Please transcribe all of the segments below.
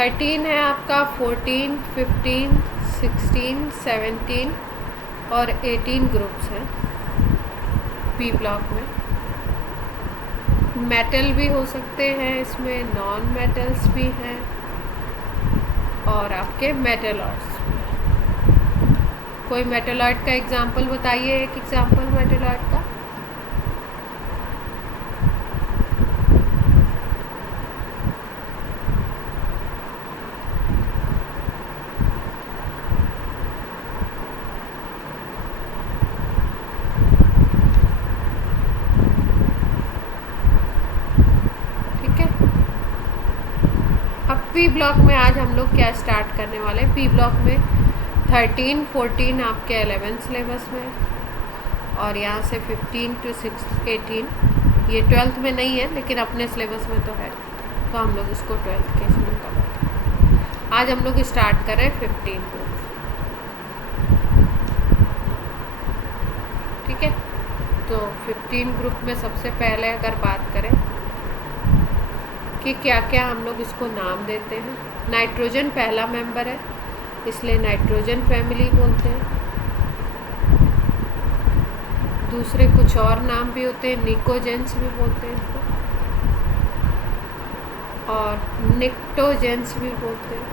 13 है आपका, 14, 15, 16, 17 और 18 ग्रुप्स हैं पी ब्लॉक में। मेटल भी हो सकते हैं इसमें, नॉन मेटल्स भी हैं और आपके मेटलॉइड्स। कोई मेटलॉइड का एग्जांपल बताइए, एक एग्जांपल मेटलॉइड का। पी ब्लॉक में आज हम लोग क्या स्टार्ट करने वाले हैं। पी ब्लॉक में 13, 14 आपके 11th सिलेबस में और यहाँ से 15 to 18 ये 12th में नहीं है लेकिन अपने सिलेबस में तो है, तो हम लोग इसको 12th के इसमें करते हैं। आज हम लोग स्टार्ट कर रहे हैं 15 को, ठीक है। तो 15 ग्रुप में सबसे पहले अगर बात करें कि क्या क्या हम लोग इसको नाम देते हैं। नाइट्रोजन पहला मेंबर है इसलिए नाइट्रोजन फैमिली बोलते हैं। दूसरे कुछ और नाम भी होते हैं, निकोजेंस भी बोलते हैं इसको और निक्टोजेंस भी बोलते हैं।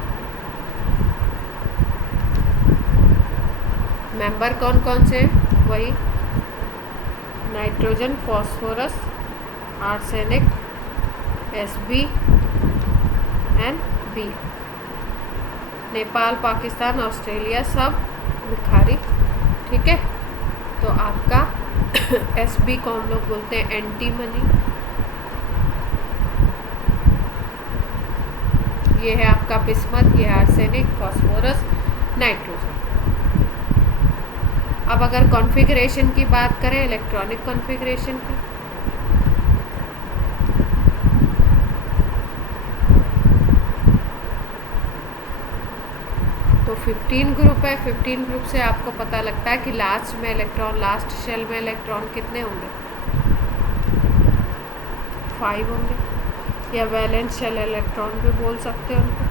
मेंबर कौन कौन से हैं? वही nitrogen, phosphorus, arsenic, Sb and B। Nepal, Pakistan, Australia सब भिखारी, ठीक है। तो आपका Sb को हम लोग बोलते हैं एंटीमनी। ये है आपका बिस्मथ, ये है आर्सेनिक, फॉस्फोरस, नाइट्रोजन। अब अगर कॉन्फ़िगरेशन की बात करें, इलेक्ट्रॉनिक कॉन्फ़िगरेशन की, तो 15 ग्रुप है। 15 ग्रुप से आपको पता लगता है कि लास्ट में इलेक्ट्रॉन, लास्ट शेल में इलेक्ट्रॉन कितने होंगे? 5 होंगे, या वैलेंस शेल इलेक्ट्रॉन भी बोल सकते हैं उनको।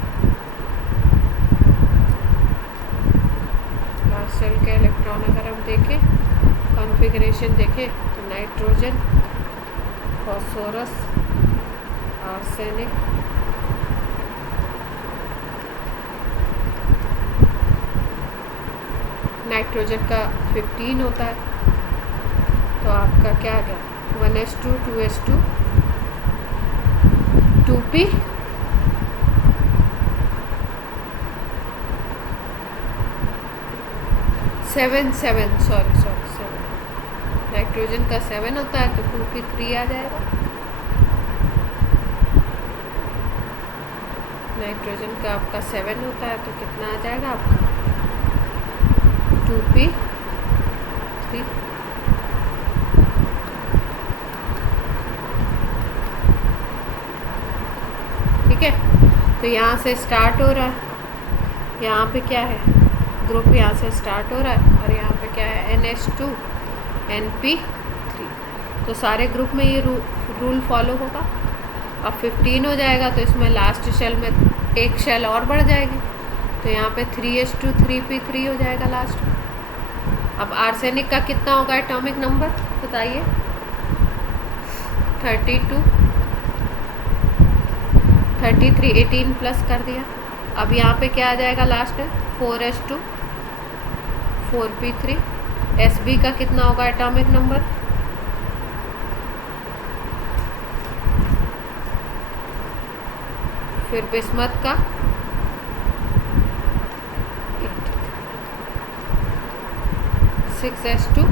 लास्ट शेल के इलेक्ट्रॉन अगर हम देखें, कॉन्फ़िगरेशन देखें तो नाइट्रोजन, फॉस्फोरस, आर्सेनिक, नाइट्रोजन का 15 होता है, तो आपका क्या आ गया? 1s2, 2s2, 2p, 7 नाइट्रोजन का 7 होता है तो 2p3 आ जाएगा। नाइट्रोजन का आपका 7 होता है तो कितना आ जाएगा आपका? 2p3। ठीक है, तो यहाँ से स्टार्ट हो रहा है, यहाँ पे क्या है? ग्रुप यहाँ से स्टार्ट हो रहा है और यहाँ पे क्या है? NH2, NP3। तो सारे ग्रुप में ये रूल फॉलो होगा। अब 15 हो जाएगा तो इसमें लास्ट शेल में एक शेल और बढ़ जाएगी, तो यहाँ पे 3s2, 3p3 हो जाएगा लास्ट में। अब आर्सेनिक का कितना होगा एटॉमिक नंबर बताइए? 32, 33, 18 प्लस कर दिया। अब यहाँ पे क्या आ जाएगा लास्ट में? 4s2, 4p3। Sb का कितना होगा एटॉमिक नंबर? फिर बिस्मथ का 6s2,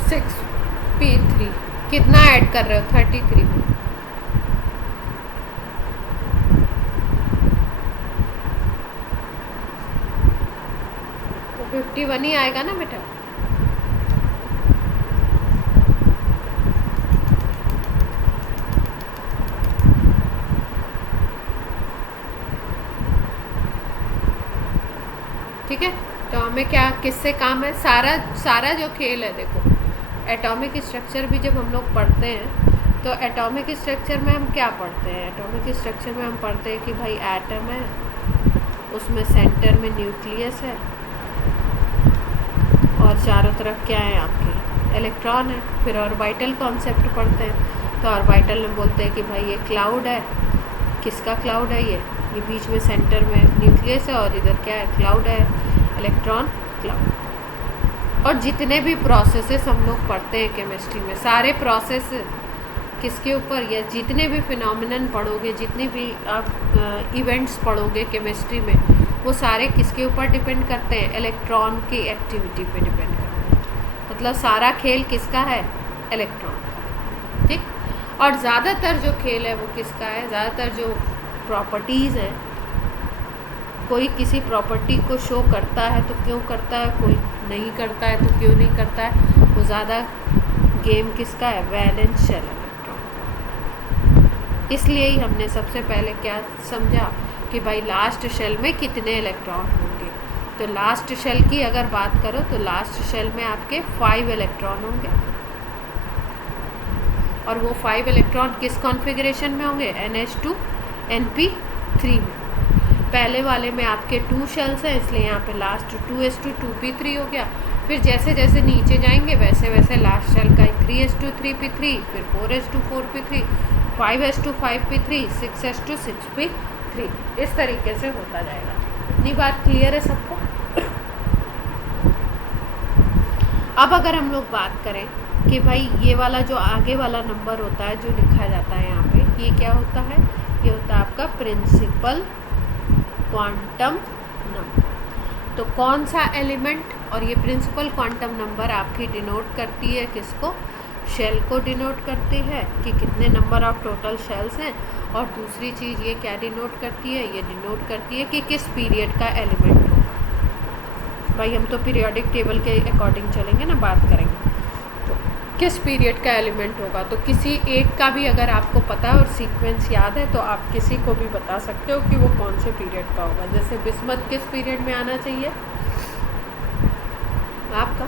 6p3। कितना ऐड कर रहे हो? 33 में। तो 51 ही आएगा ना बेटा। ठीक है, तो हमें क्या, किससे काम है? सारा जो खेल है, देखो एटॉमिक स्ट्रक्चर भी जब हम लोग पढ़ते हैं तो एटॉमिक स्ट्रक्चर में हम क्या पढ़ते हैं? एटॉमिक स्ट्रक्चर में हम पढ़ते हैं कि भाई एटम है, उसमें सेंटर में न्यूक्लियस है और चारों तरफ क्या है आपके इलेक्ट्रॉन है। फिर ऑर्बिटल कॉन्सेप्ट पढ़ते हैं, तो ऑर्बिटल में बोलते हैं कि भाई ये क्लाउड है। किसका क्लाउड है? ये बीच में सेंटर में न्यूक्लियस है और इधर क्या है? क्लाउड है, इलेक्ट्रॉन क्लाउड। और जितने भी प्रोसेसेस हम लोग पढ़ते हैं केमिस्ट्री में, सारे प्रोसेस किसके ऊपर, या जितने भी फिनोमिनन पढ़ोगे, जितनी भी आप इवेंट्स पढ़ोगे केमिस्ट्री में, वो सारे किसके ऊपर डिपेंड करते हैं? इलेक्ट्रॉन की एक्टिविटी पे डिपेंड करते हैं। मतलब सारा खेल किसका है? इलेक्ट्रॉन का, ठीक। और ज़्यादातर जो खेल है वो किसका है? ज़्यादातर जो प्रॉपर्टीज़ हैं, कोई किसी प्रॉपर्टी को शो करता है तो क्यों करता है, कोई नहीं करता है तो क्यों नहीं करता है, वो ज़्यादा गेम किसका है? Valence shell electron. इसलिए ही हमने सबसे पहले क्या समझा कि भाई लास्ट शेल में कितने इलेक्ट्रॉन होंगे। तो लास्ट शेल की अगर बात करो तो लास्ट शेल में आपके 5 इलेक्ट्रॉन होंगे, और वो 5 इलेक्ट्रॉन किस कॉन्फ़िगरेशन में होंगे? NH2 NP3 में। पहले वाले में आपके 2 शेल्स हैं, इसलिए यहाँ पे लास्ट 2s2 2p3 हो गया। फिर जैसे जैसे नीचे जाएंगे वैसे वैसे लास्ट शेल का 3s2 3p3, फिर 4s2 4p3, 5s2 5p3, 6s2 6p3, इस तरीके से होता जाएगा। इतनी बात क्लियर है सबको? अब अगर हम लोग बात करें कि भाई ये वाला जो आगे वाला नंबर होता है जो लिखा जाता है यहाँ पे, ये क्या होता है? ये होता है आपका प्रिंसिपल क्वांटम नंबर। तो कौन सा एलिमेंट, और ये प्रिंसिपल क्वांटम नंबर आपकी डिनोट करती है किसको? शेल को डिनोट करती है कि कितने नंबर ऑफ टोटल शेल्स हैं। और दूसरी चीज़ ये क्या डिनोट करती है? ये डिनोट करती है कि किस पीरियड का एलिमेंट होगा। भाई हम तो पीरियोडिक टेबल के अकॉर्डिंग चलेंगे ना, बात करेंगे तो किस पीरियड का एलिमेंट होगा। तो किसी एक का भी अगर आपको पता है और सीक्वेंस याद है तो आप किसी को भी बता सकते हो कि वो कौन से पीरियड का होगा। जैसे बिस्मथ किस पीरियड में आना चाहिए आपका?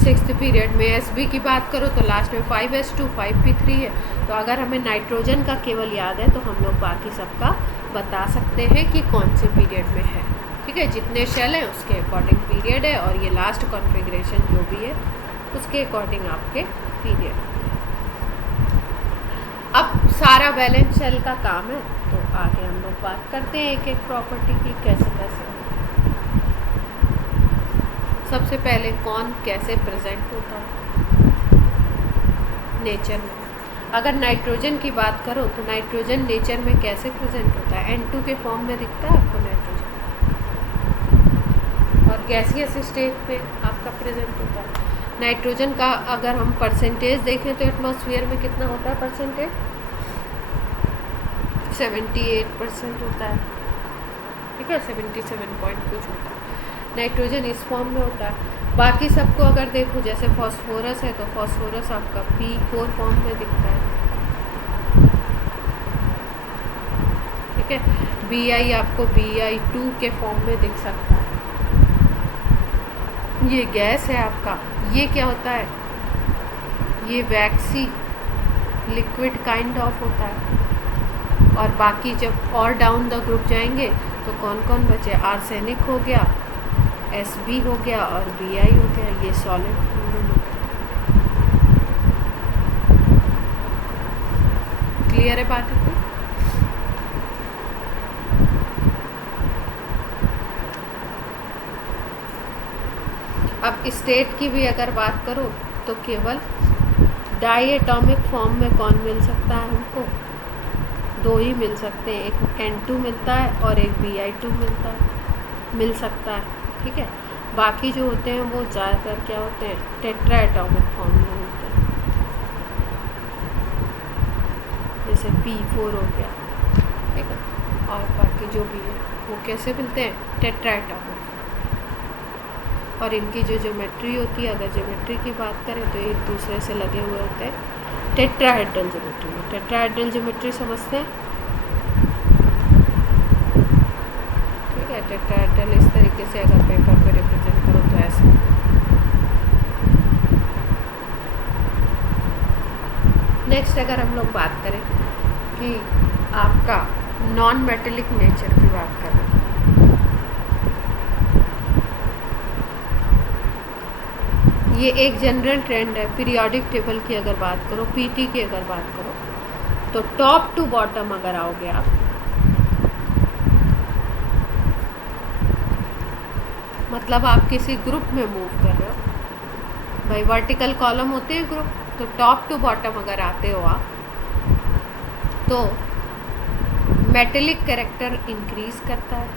6th पीरियड में। Sb की बात करो तो लास्ट में 5s2 5p3 है। तो अगर हमें नाइट्रोजन का केवल याद है तो हम लोग बाकी सबका बता सकते हैं कि कौन से पीरियड में है, ठीक है। जितने शेल हैं उसके अकॉर्डिंग पीरियड है, और ये लास्ट कॉन्फ़िगरेशन जो भी है उसके अकॉर्डिंग आपके पीरियड है। अब सारा वैलेंस शेल का काम है, तो आगे हम लोग बात करते हैं एक एक प्रॉपर्टी की कैसे कैसे। सबसे पहले कौन कैसे प्रेजेंट होता है नेचर में? अगर नाइट्रोजन की बात करो तो नाइट्रोजन नेचर में कैसे प्रेजेंट होता है? N2 के फॉर्म में दिखता है आपको नाइट्रोजन, और गैसियस स्टेट पे आपका प्रेजेंट होता है। नाइट्रोजन का अगर हम परसेंटेज देखें तो एटमॉस्फेयर में कितना होता है परसेंटेज? 78% होता है, ठीक है। 77 पॉइंट कुछ होता है। नाइट्रोजन इस फॉर्म में होता है। बाकी सबको अगर देखो, जैसे फॉस्फोरस है तो फॉस्फोरस आपका P4 फॉर्म में दिखता है, ठीक है। Bi आपको Bi2 के फॉर्म में दिख सकता है। ये गैस है आपका, ये क्या होता है? ये वैक्सी लिक्विड काइंड ऑफ होता है। और बाकी जब और डाउन द ग्रुप जाएंगे तो कौन कौन बचे? आर्सेनिक हो गया, Sb हो गया और Bi हो गया, ये सॉलिड फॉर्म में। क्लियर है बात है? अब स्टेट की भी अगर बात करो तो केवल डाई एटॉमिक फॉर्म में कौन मिल सकता है हमको? 2 ही मिल सकते हैं, एक N2 मिलता है और एक Bi2 मिल सकता है, ठीक है। बाकी जो होते हैं वो ज़्यादातर क्या होते हैं? टेट्रा एटॉमिक फॉर्म में होते हैं, जैसे P4 हो गया, ठीक है। और बाकी जो भी है वो कैसे मिलते हैं? Tetra atomic. और इनकी जो ज्योमेट्री होती है, अगर ज्योमेट्री की बात करें तो एक दूसरे से लगे हुए होते हैं टेट्राहेड्रल ज्योमेट्री में। टेट्राहेड्रल ज्योमेट्री समझते हैं, ठीक है। टेट्राहेड्रल इस तरीके से अगर पेपर पे रिप्रेजेंट करो तो ऐसे। नेक्स्ट अगर हम लोग बात करें कि आपका नॉन मेटेलिक नेचर की बात करें, ये एक जनरल ट्रेंड है पीरियोडिक टेबल की अगर बात करो, पीटी की अगर बात करो, तो टॉप टू बॉटम अगर आओगे आप, मतलब आप किसी ग्रुप में मूव कर रहे हो, भाई वर्टिकल कॉलम होते हैं ग्रुप, तो टॉप टू बॉटम अगर आते हो आप, तो मेटेलिक कैरेक्टर इंक्रीज करता है।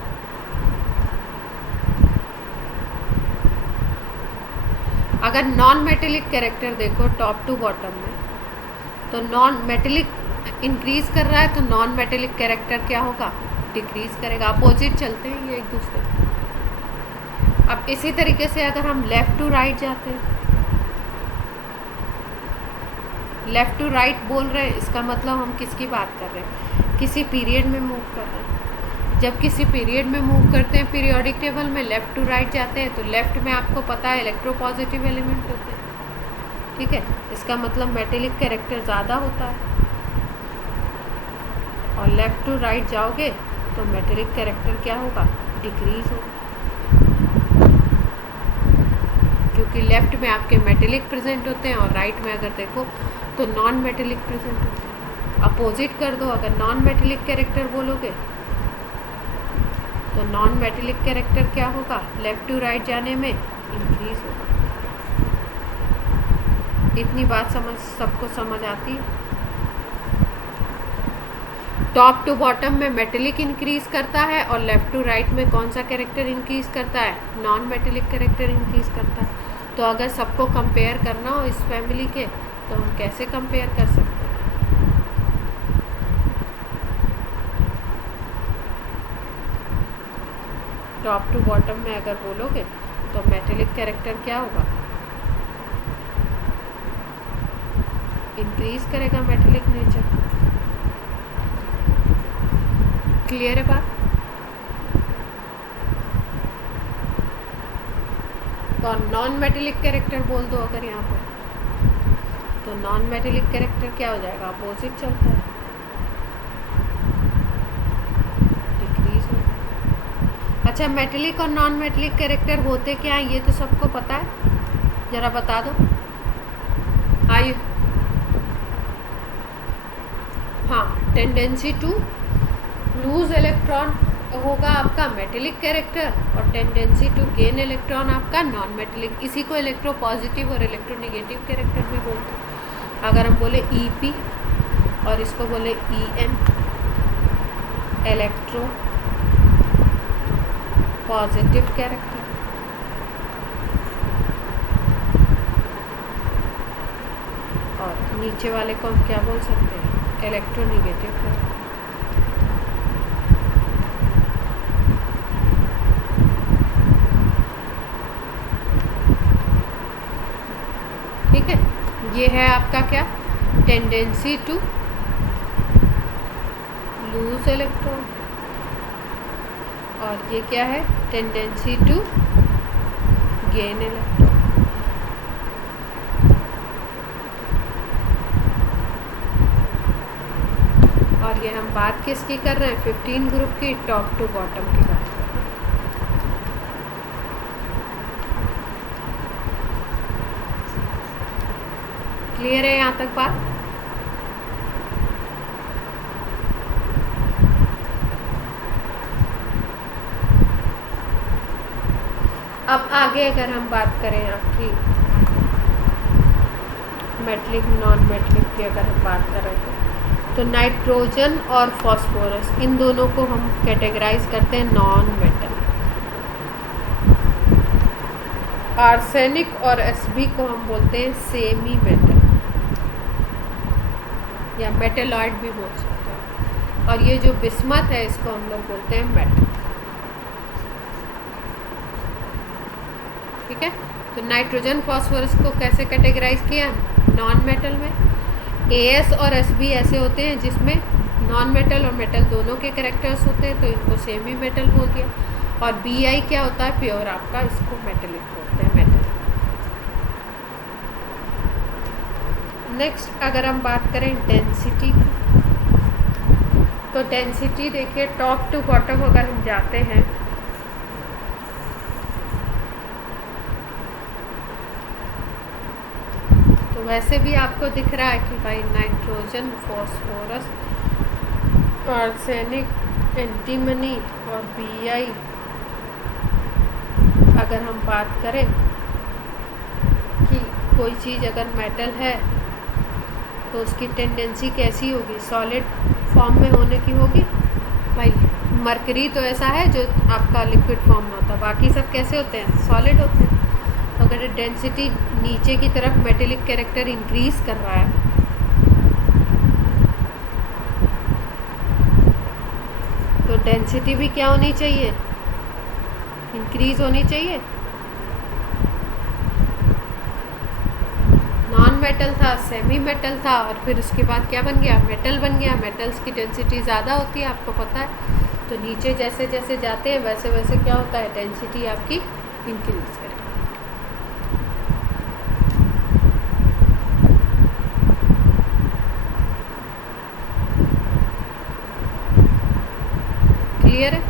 अगर नॉन मेटेलिक कैरेक्टर देखो टॉप टू बॉटम में, तो नॉन मेटेलिक इंक्रीज कर रहा है, तो नॉन मेटेलिक कैरेक्टर क्या होगा, डिक्रीज करेगा। अपोजिट चलते हैं ये एक दूसरे के। अब इसी तरीके से अगर हम लेफ़्ट टू राइट जाते हैं, लेफ़्ट टू राइट बोल रहे हैं, इसका मतलब हम किसकी बात कर रहे हैं, किसी पीरियड में मूव कर रहे हैं। जब किसी पीरियड में मूव करते हैं पीरियोडिक टेबल में, लेफ़्ट टू राइट जाते हैं, तो लेफ़्ट में आपको पता है इलेक्ट्रोपॉजिटिव एलिमेंट होते हैं, ठीक है। इसका मतलब मेटेलिक कैरेक्टर ज़्यादा होता है। और लेफ़्ट टू राइट जाओगे तो मेटेलिक कैरेक्टर क्या होगा, डिक्रीज होगा, क्योंकि लेफ़्ट में आपके मेटेलिक प्रेजेंट होते हैं और राइट में अगर देखो तो नॉन मेटेलिक प्रेजेंट होते हैं। अपोजिट कर दो, अगर नॉन मेटेलिक कैरेक्टर बोलोगे तो नॉन मेटेलिक कैरेक्टर क्या होगा, लेफ़्ट टू राइट जाने में इंक्रीज होगा। इतनी बात सबको समझ आती है। टॉप टू बॉटम में मेटेलिक इंक्रीज करता है और लेफ़्ट टू राइट में कौन सा कैरेक्टर इंक्रीज करता है, नॉन मेटेलिक कैरेक्टर इंक्रीज करता है। तो अगर सबको कंपेयर करना हो इस फैमिली के, तो हम कैसे कंपेयर कर सकते हैं, टॉप टू बॉटम में अगर बोलोगे तो मेटेलिक कैरेक्टर क्या होगा, इंक्रीज करेगा मेटेलिक नेचर। क्लियर है बात। और नॉन मेटेलिक कैरेक्टर बोल दो अगर यहाँ पर, तो नॉन मेटेलिक कैरेक्टर क्या हो जाएगा, अपोजिट चलता है, डिक्रीज हो। अच्छा, मेटेलिक और नॉन मेटेलिक कैरेक्टर होते क्या है, ये तो सबको पता है, जरा बता दो। आइए, हाँ, टेंडेंसी टू लूज इलेक्ट्रॉन होगा आपका मेटेलिक कैरेक्टर, और टेंडेंसी टू गेन इलेक्ट्रॉन आपका नॉन मेटेलिक। इसी को इलेक्ट्रो पॉजिटिव और इलेक्ट्रो नेगेटिव कैरेक्टर भी बोलते हैं। अगर हम बोले ईपी और इसको बोले ईएन, इलेक्ट्रो पॉजिटिव कैरेक्टर, और नीचे वाले को हम क्या बोल सकते हैं, इलेक्ट्रो नेगेटिव कैरेक्टर। ठीक है, ये है आपका क्या, टेंडेंसी टू लूज इलेक्ट्रॉन, और ये क्या है, टेंडेंसी टू गेन इलेक्ट्रॉन। और ये हम बात किसकी कर रहे हैं, 15 ग्रुप की, टॉप टू बॉटम की बात। क्लियर है यहाँ तक बात। अब आगे अगर हम बात करें आपकी मेटलिक नॉन मेटलिक की अगर हम बात करें तो नाइट्रोजन और फॉस्फोरस, इन दोनों को हम कैटेगराइज करते हैं नॉन मेटल। आर्सेनिक और एसबी को हम बोलते हैं सेमी मेटल या मेटेलॉइड भी बोल सकते हैं। और ये जो बिस्मथ है इसको हम लोग बोलते हैं मेटल। ठीक है, तो नाइट्रोजन फॉस्फोरस को कैसे कैटेगराइज किया, नॉन मेटल में। एएस और एसबी ऐसे होते हैं जिसमें नॉन मेटल और मेटल दोनों के कैरेक्टर्स होते हैं, तो इनको सेमी मेटल बोल दिया। और बीआई क्या होता है, प्योर आपका, इसको मेटेलिक बोलते हैं, मेटल। नेक्स्ट अगर हम बात करें डेंसिटी की, तो डेंसिटी देखिए टॉप टू बॉटम अगर हम जाते हैं तो वैसे भी आपको दिख रहा है कि भाई नाइट्रोजन, फॉस्फोरस, आर्सेनिक, एंटीमनी और बीआई अगर हम बात करें कि कोई चीज़ अगर मेटल है तो उसकी टेंडेंसी कैसी होगी, सॉलिड फॉर्म में होने की होगी। भाई मरकरी तो ऐसा है जो आपका लिक्विड फॉर्म में होता है, बाकी सब कैसे होते हैं, सॉलिड होते हैं। अगर डेंसिटी नीचे की तरफ मेटेलिक कैरेक्टर इंक्रीज कर रहा है तो डेंसिटी भी क्या होनी चाहिए, इंक्रीज होनी चाहिए। नॉन मेटल था, सेमी मेटल था, और फिर उसके बाद क्या बन गया, मेटल बन गया। मेटल्स की डेंसिटी ज़्यादा होती है, आपको पता है। तो नीचे जैसे जैसे जाते हैं वैसे वैसे क्या होता है, डेंसिटी आपकी इंक्रीज करेगी। क्लियर है।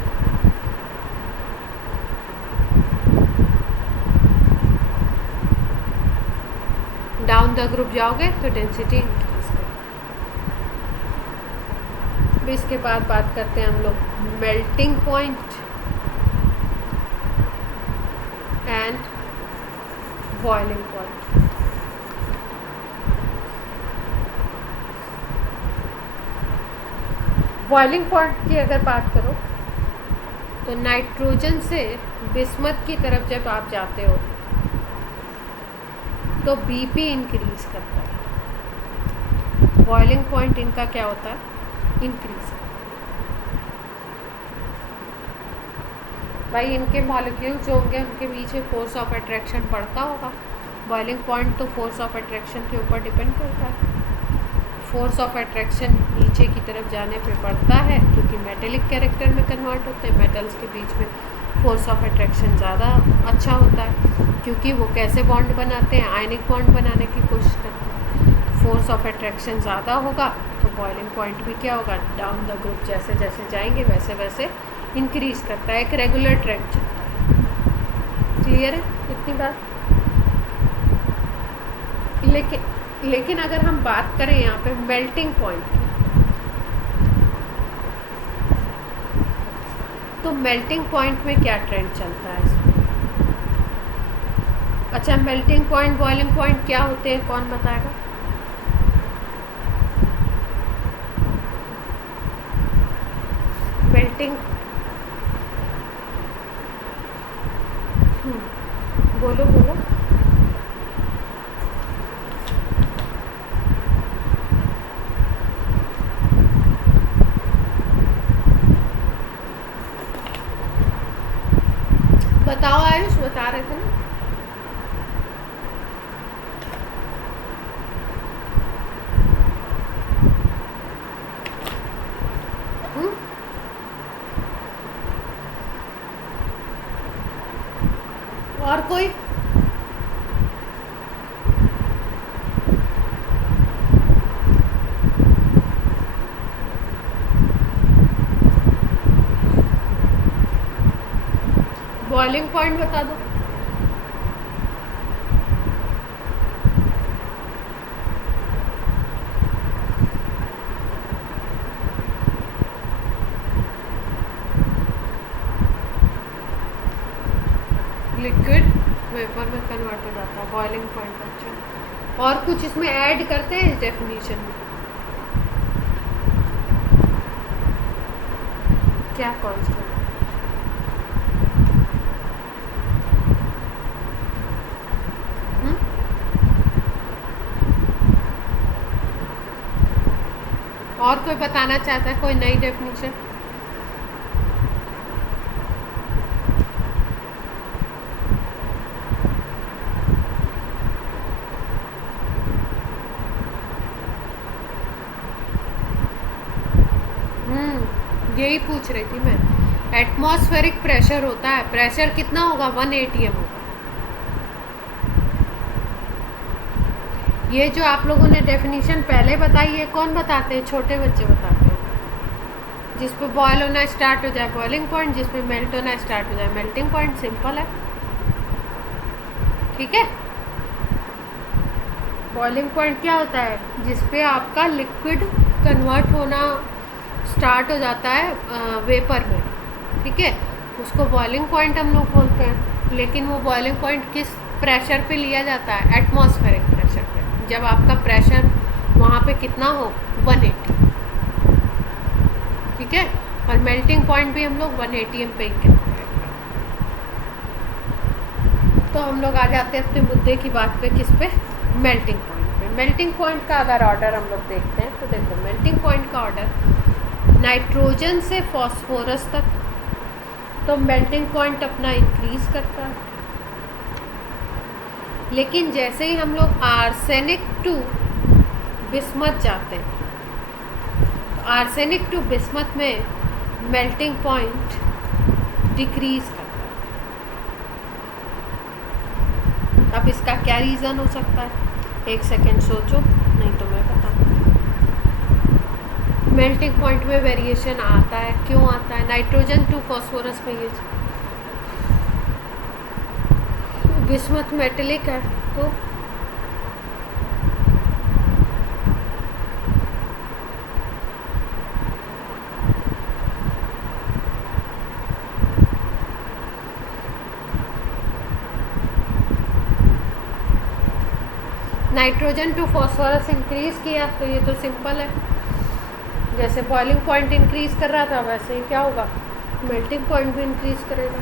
डाउन द ग्रुप जाओगे तो डेंसिटी इंक्रीज करेगी। इसके बाद बात करते हैं हम लोग melting point and boiling point. Boiling point की अगर बात करो तो नाइट्रोजन से बिस्मथ की तरफ जब आप जाते हो तो बीपी इंक्रीज करता है। बॉइलिंग पॉइंट इनका क्या होता है, इंक्रीज। भाई इनके मॉलिक्यूल्स जो होंगे उनके बीच में फोर्स ऑफ अट्रैक्शन पड़ता होगा। बॉइलिंग पॉइंट तो फोर्स ऑफ अट्रैक्शन के ऊपर डिपेंड करता है। फोर्स ऑफ अट्रैक्शन नीचे की तरफ जाने पे पड़ता है क्योंकि मेटेलिक कैरेक्टर में कन्वर्ट होते हैं। मेटल्स के बीच में फोर्स ऑफ अट्रैक्शन ज़्यादा अच्छा होता है क्योंकि वो कैसे बॉन्ड बनाते हैं, आयनिक बॉन्ड बनाने की कोशिश करते हैं। फोर्स ऑफ अट्रैक्शन ज़्यादा होगा तो बॉइलिंग पॉइंट भी क्या होगा, डाउन द ग्रुप जैसे जैसे जाएंगे वैसे वैसे इंक्रीज करता है। एक रेगुलर ट्रेंड चलता है। क्लियर है इतनी बात। लेकिन अगर हम बात करें यहाँ पे मेल्टिंग पॉइंट की, तो मेल्टिंग पॉइंट में क्या ट्रेंड चलता है इसमें। अच्छा, मेल्टिंग पॉइंट बॉइलिंग पॉइंट क्या होते हैं, कौन बताएगा। मेल्टिंग बोलो बोलो। बताओ आयुष, बता रहे थे ना। और कोई बॉइलिंग पॉइंट बता दो। लिक्विड वेपर में कन्वर्ट हो जाता है, बॉइलिंग पॉइंट। अच्छा, और कुछ इसमें ऐड करते हैं इस डेफिनेशन में, क्या कांस्टेंट। और कोई बताना चाहता है, कोई नई डेफिनेशन। यही पूछ रही थी मैं। एटमॉस्फेरिक प्रेशर होता है, प्रेशर कितना होगा, 1 atm होगा। ये जो आप लोगों ने डेफिनेशन पहले बताई है कौन बताते हैं? छोटे बच्चे बताते हैं। जिस पे बॉयल होना स्टार्ट हो जाए बॉइलिंग पॉइंट, जिस पे मेल्ट होना स्टार्ट हो जाए मेल्टिंग पॉइंट। सिंपल है, ठीक है। बॉइलिंग पॉइंट क्या होता है? जिस पे आपका लिक्विड कन्वर्ट होना स्टार्ट हो जाता है वेपर में, ठीक है, उसको बॉइलिंग पॉइंट हम लोग बोलते हैं। लेकिन वो बॉइलिंग पॉइंट किस प्रेशर पे लिया जाता है? एटमॉस्फेरिक प्रेशर पे। जब आपका प्रेशर वहाँ पे कितना हो? 180, ठीक है। और मेल्टिंग पॉइंट भी हम लोग 180 पे ही कहते हैं। तो हम लोग आ जाते हैं अपने मुद्दे की बात पे, किस पे? मेल्टिंग पॉइंट पे। मेल्टिंग पॉइंट का अगर ऑर्डर हम लोग देखते हैं तो देखो, मेल्टिंग पॉइंट का ऑर्डर नाइट्रोजन से फॉस्फोरस तक, तो मेल्टिंग पॉइंट अपना इंक्रीज करता है। लेकिन जैसे ही हम लोग आर्सेनिक टू बिस्मथ जाते हैं, तो आर्सेनिक टू बिस्मथ में मेल्टिंग पॉइंट डिक्रीज करता है। अब इसका क्या रीज़न हो सकता है? एक सेकेंड सोचो, नहीं तो मैं बताऊँ। मेल्टिंग पॉइंट में वेरिएशन आता है, क्यों आता है? नाइट्रोजन टू फॉस्फोरस में ये बिस्मथ मेटेलिक है, तो नाइट्रोजन टू फॉस्फोरस इंक्रीज किया, तो ये तो सिंपल है। जैसे बॉइलिंग पॉइंट इंक्रीज कर रहा था, वैसे ही क्या होगा? मेल्टिंग पॉइंट भी इंक्रीज करेगा।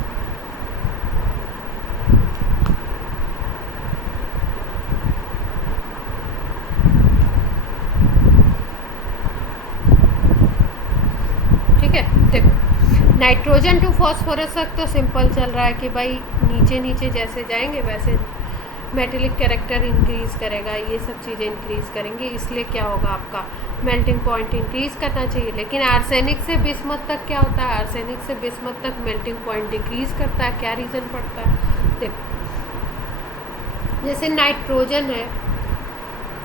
ठीक है, देखो नाइट्रोजन टू फॉस्फोरस तक तो सिंपल चल रहा है कि भाई नीचे नीचे जैसे जाएंगे वैसे मेटेलिक कैरेक्टर इंक्रीज करेगा, ये सब चीज़ें इंक्रीज करेंगे, इसलिए क्या होगा? आपका मेल्टिंग पॉइंट इंक्रीज करना चाहिए। लेकिन आर्सेनिक से बिस्मथ तक क्या होता है? आर्सेनिक से बिस्मथ तक मेल्टिंग पॉइंट डिक्रीज करता है। क्या रीज़न पड़ता है? देखो, जैसे नाइट्रोजन है,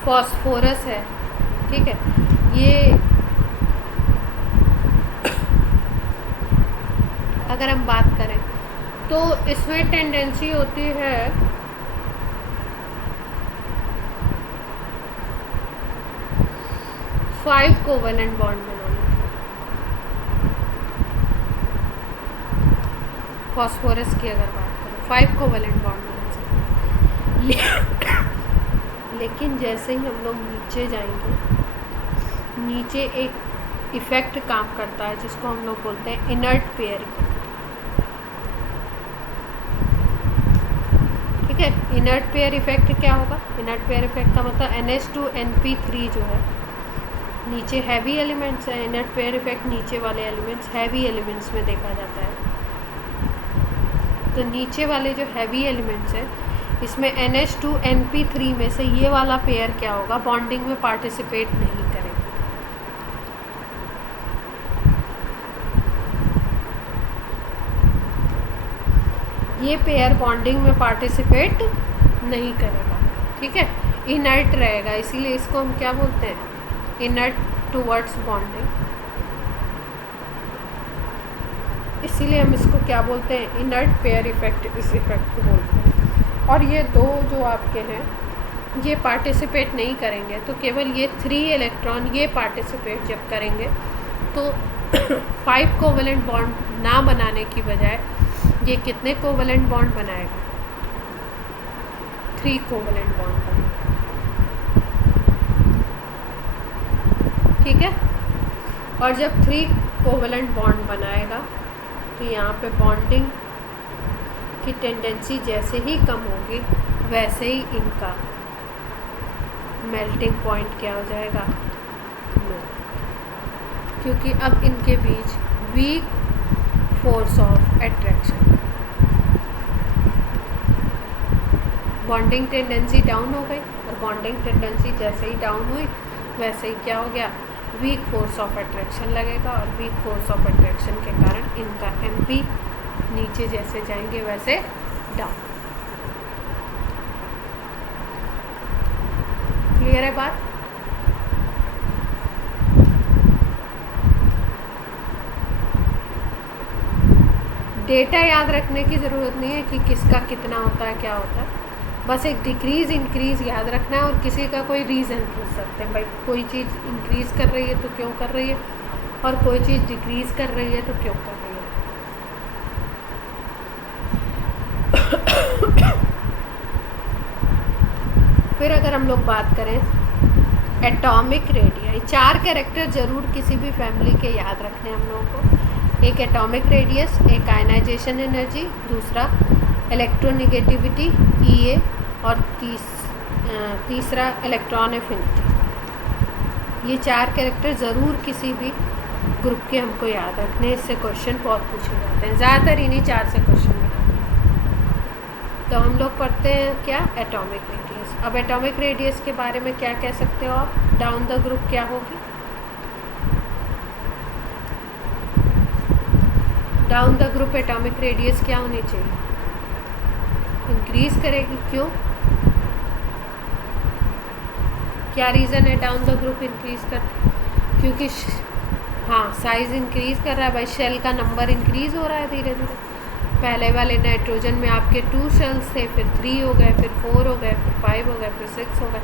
फॉस्फोरस है, ठीक है, ये अगर हम बात करें तो इसमें टेंडेंसी होती है 5 कोवेलेंट बॉन्ड बनाने की। फॉस्फोरस की अगर बात करें 5 कोवेलेंट बॉन्ड बना सकते हैं। लेकिन जैसे ही हम लोग नीचे जाएंगे, नीचे एक इफ़ेक्ट काम करता है जिसको हम लोग बोलते हैं इनर्ट पेयर इफेक्ट। ठीक है, इनर्ट पेयर इफेक्ट क्या होगा? इनर्ट पेयर इफेक्ट का मतलब NH2NP3 जो है, नीचे हैवी एलिमेंट्स है। इनर्ट पेयर इफेक्ट नीचे वाले एलिमेंट्स, हैवी एलिमेंट्स में देखा जाता है। तो नीचे वाले जो हैवी एलिमेंट्स है, इसमें NH2NP3 में से ये वाला पेयर क्या होगा? बॉन्डिंग में पार्टिसिपेट नहीं करेगा। ये पेयर बॉन्डिंग में पार्टिसिपेट नहीं करेगा, ठीक है, इनर्ट रहेगा। इसीलिए इसको हम क्या बोलते हैं? Inert towards bonding. इसीलिए हम इसको क्या बोलते हैं? इनर्ट पेयर इफेक्ट, इस इफेक्ट को बोलते हैं। और ये दो जो आपके हैं, ये पार्टिसिपेट नहीं करेंगे, तो केवल ये 3 इलेक्ट्रॉन ये पार्टिसिपेट जब करेंगे तो 5 कोवेलेंट बॉन्ड ना बनाने की बजाय ये कितने कोवेलेंट बॉन्ड बनाएगा? 3 कोवेलेंट बॉन्ड बनाएगा, ठीक है। और जब 3 कोवेलेंट बॉन्ड बनाएगा तो यहाँ पे बॉन्डिंग की टेंडेंसी जैसे ही कम होगी, वैसे ही इनका मेल्टिंग पॉइंट क्या हो जाएगा? लो, क्योंकि अब इनके बीच weak force of attraction, bonding tendency down हो गई। और बॉन्डिंग टेंडेंसी जैसे ही डाउन हुई, वैसे ही क्या हो गया? वीक फोर्स ऑफ अट्रैक्शन लगेगा। और वीक फोर्स ऑफ अट्रैक्शन के कारण इनका MP नीचे जैसे जाएंगे वैसे डाउन। क्लियर है बात? डेटा याद रखने की ज़रूरत नहीं है कि किसका कितना होता है, क्या होता है, बस एक डिक्रीज़ इंक्रीज़ याद रखना है और किसी का कोई रीज़न पूछ सकते हैं, भाई कोई चीज़ इंक्रीज़ कर रही है तो क्यों कर रही है, और कोई चीज़ डिक्रीज़ कर रही है तो क्यों कर रही है। फिर अगर हम लोग बात करें एटॉमिक रेडियस, 4 कैरेक्टर ज़रूर किसी भी फैमिली के याद रखने हम लोगों को। एक एटॉमिक रेडियस, एक आयनाइजेशन एनर्जी, दूसरा इलेक्ट्रोनिगेटिविटी EA, और तीसरा इलेक्ट्रॉन एफिनिटी। ये 4 कैरेक्टर ज़रूर किसी भी ग्रुप के हमको याद रखने, इससे क्वेश्चन बहुत पूछे जाते हैं, ज़्यादातर इन्हीं 4 से क्वेश्चन मिलते हैं। तो हम लोग पढ़ते हैं क्या, एटॉमिक रेडियस। अब एटॉमिक रेडियस के बारे में क्या कह सकते हो आप, डाउन द ग्रुप क्या होगी, down the group atomic radius क्या होनी चाहिए, इंक्रीज करेगी, क्यों, क्या रीज़न है डाउन द ग्रुप इंक्रीज करते, क्योंकि हाँ साइज़ इंक्रीज़ कर रहा है भाई, शेल का नंबर इंक्रीज़ हो रहा है धीरे धीरे। पहले वाले नाइट्रोजन में आपके 2 शेल्स थे, फिर 3 हो गए, फिर 4 हो गए, फिर 5 हो गए, फिर 6 हो गए,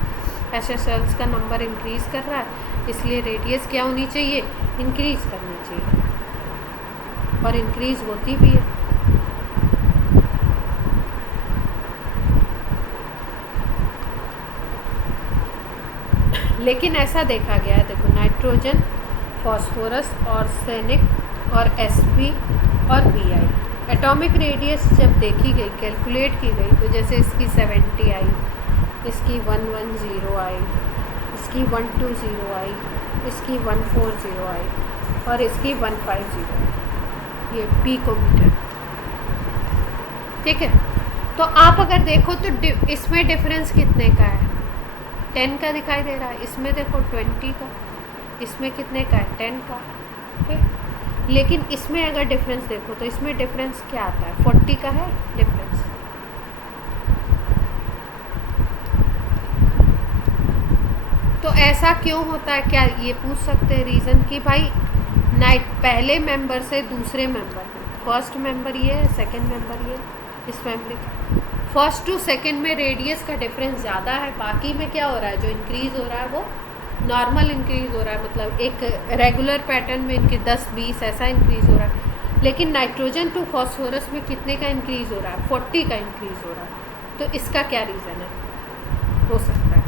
ऐसे शेल्स का नंबर इंक्रीज़ कर रहा है, इसलिए रेडियस क्या होनी चाहिए, इंक्रीज़ करनी चाहिए, और इंक्रीज़ होती भी है। लेकिन ऐसा देखा गया है, देखो नाइट्रोजन, फॉस्फोरस, आर्सेनिक और Sp और Bi, एटॉमिक रेडियस जब देखी गई, कैलकुलेट की गई, तो जैसे इसकी 70 आई, इसकी 110 आई, इसकी 120 आई, इसकी 140 आई, और इसकी 150 आई, ये पिकोमीटर, ठीक है। तो आप अगर देखो तो इसमें डिफरेंस कितने का है, 10 का दिखाई दे रहा है, इसमें देखो 20 का, इसमें कितने का है, 10 का, ठीक। लेकिन इसमें अगर डिफरेंस देखो तो इसमें डिफरेंस क्या आता है, 40 का है डिफरेंस। तो ऐसा क्यों होता है, क्या ये पूछ सकते हैं रीज़न कि भाई पहले मेंबर से दूसरे मेंबर, फर्स्ट मेंबर ये है, सेकंड मेंबर ये, इस फैमिली का फर्स्ट टू सेकंड में रेडियस का डिफरेंस ज़्यादा है, बाकी में क्या हो रहा है, जो इंक्रीज़ हो रहा है वो नॉर्मल इंक्रीज़ हो रहा है, मतलब एक रेगुलर पैटर्न में इनके 10-20 ऐसा इंक्रीज़ हो रहा है। लेकिन नाइट्रोजन टू फॉस्फोरस में कितने का इंक्रीज़ हो रहा है, 40 का इंक्रीज़ हो रहा है। तो इसका क्या रीज़न है, हो सकता है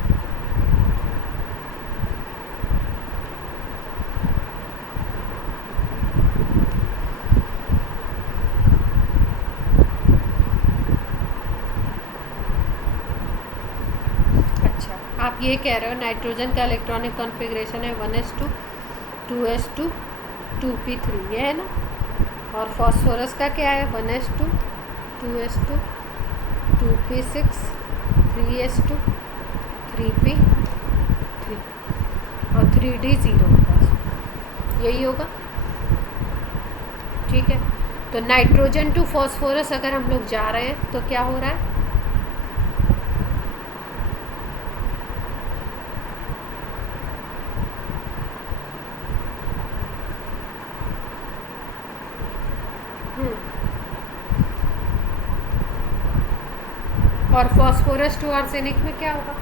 आप ये कह रहे हो नाइट्रोजन का इलेक्ट्रॉनिक कॉन्फ़िगरेशन है 1s2 2s2 2p3, ये है ना, और फॉस्फोरस का क्या है 1s2 2s2 2p6 3s2 3p3 और 3d0 होगा, यही होगा, ठीक है। तो नाइट्रोजन टू फॉस्फोरस अगर हम लोग जा रहे हैं तो क्या हो रहा है, और फॉस्फोरस टू आर्सेनिक में क्या होगा,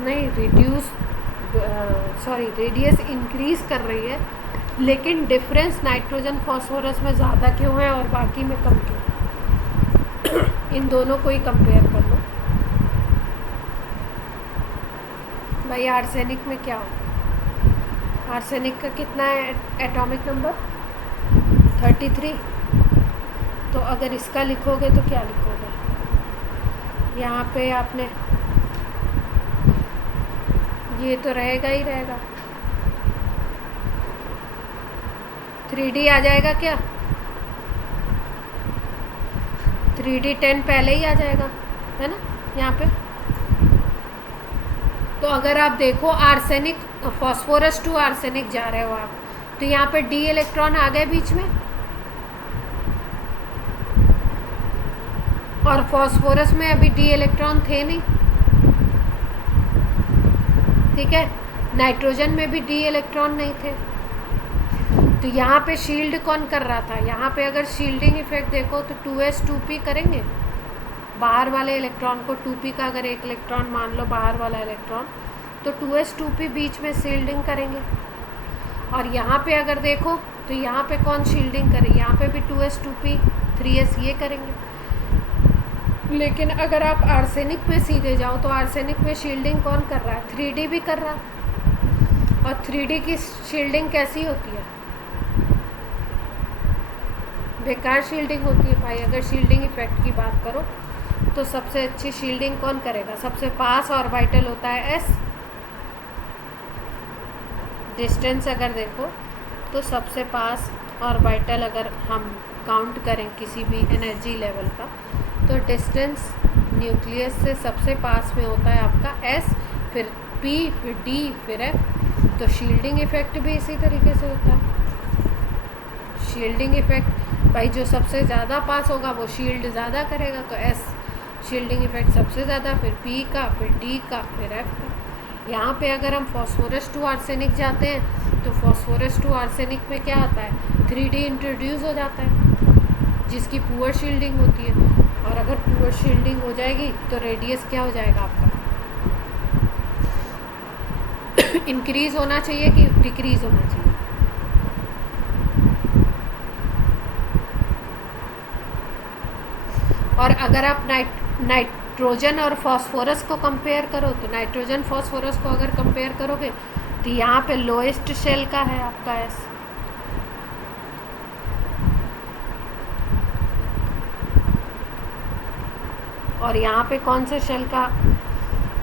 नहीं रेडियस इंक्रीज़ कर रही है, लेकिन डिफरेंस नाइट्रोजन फॉस्फोरस में ज़्यादा क्यों है और बाकी में कम क्यों इन दोनों को ही कंपेयर कर लो भाई। आर्सेनिक में क्या होगा, आर्सेनिक का कितना है एटॉमिक नंबर 33, तो अगर इसका लिखोगे तो क्या लिखोगे, यहाँ पे आपने ये तो रहेगा ही रहेगा। 3D आ जाएगा क्या? 3D10 पहले ही आ जाएगा, है ना यहाँ पे। तो अगर आप देखो आर्सेनिक, फॉस्फोरस टू आर्सेनिक जा रहे हो आप, तो यहाँ पे D इलेक्ट्रॉन आ गए बीच में, और फॉस्फोरस में अभी D इलेक्ट्रॉन थे नहीं, ठीक है। नाइट्रोजन में भी D इलेक्ट्रॉन नहीं थे। तो यहाँ पे शील्ड कौन कर रहा था? यहाँ पे अगर शील्डिंग इफेक्ट देखो तो 2s 2p करेंगे, बाहर वाले इलेक्ट्रॉन को 2p का अगर एक इलेक्ट्रॉन मान लो बाहर वाला इलेक्ट्रॉन, तो 2s 2p बीच में शील्डिंग करेंगे। और यहाँ पे अगर देखो तो यहाँ पे कौन शील्डिंग करे? यहाँ पे भी 2s 2p 3s ये करेंगे। लेकिन अगर आप आर्सेनिक पे सीधे जाओ तो आर्सेनिक में शील्डिंग कौन कर रहा है? 3D भी कर रहा है। और 3D की शील्डिंग कैसी होती है? बेकार शील्डिंग होती है भाई। अगर शील्डिंग इफेक्ट की बात करो तो सबसे अच्छी शील्डिंग कौन करेगा? सबसे पास ऑर्बिटल होता है s। डिस्टेंस अगर देखो तो सबसे पास ऑर्बिटल अगर हम काउंट करें किसी भी एनर्जी लेवल का, तो डिस्टेंस न्यूक्लियस से सबसे पास में होता है आपका s, फिर p, फिर d, फिर f। तो शील्डिंग इफेक्ट भी इसी तरीके से होता है। शील्डिंग इफेक्ट भाई जो सबसे ज़्यादा पास होगा वो शील्ड ज़्यादा करेगा, तो s शील्डिंग इफेक्ट सबसे ज़्यादा, फिर p का, फिर d का, फिर f का। यहाँ पे अगर हम फॉस्फोरस टू आर्सेनिक जाते हैं तो फॉस्फोरस टू आर्सेनिक में क्या आता है? 3D इंट्रोड्यूस हो जाता है, जिसकी पुअर शील्डिंग होती है। और अगर पुअर शील्डिंग हो जाएगी तो रेडियस क्या हो जाएगा आपका? इंक्रीज होना चाहिए कि डिक्रीज होना चाहिए? और अगर आप नाइट्रोजन और फॉस्फोरस को कंपेयर करो तो नाइट्रोजन फॉस्फोरस को अगर कंपेयर करोगे तो यहाँ पे लोएस्ट शेल का है आपका s, और यहाँ पे कौन से शेल का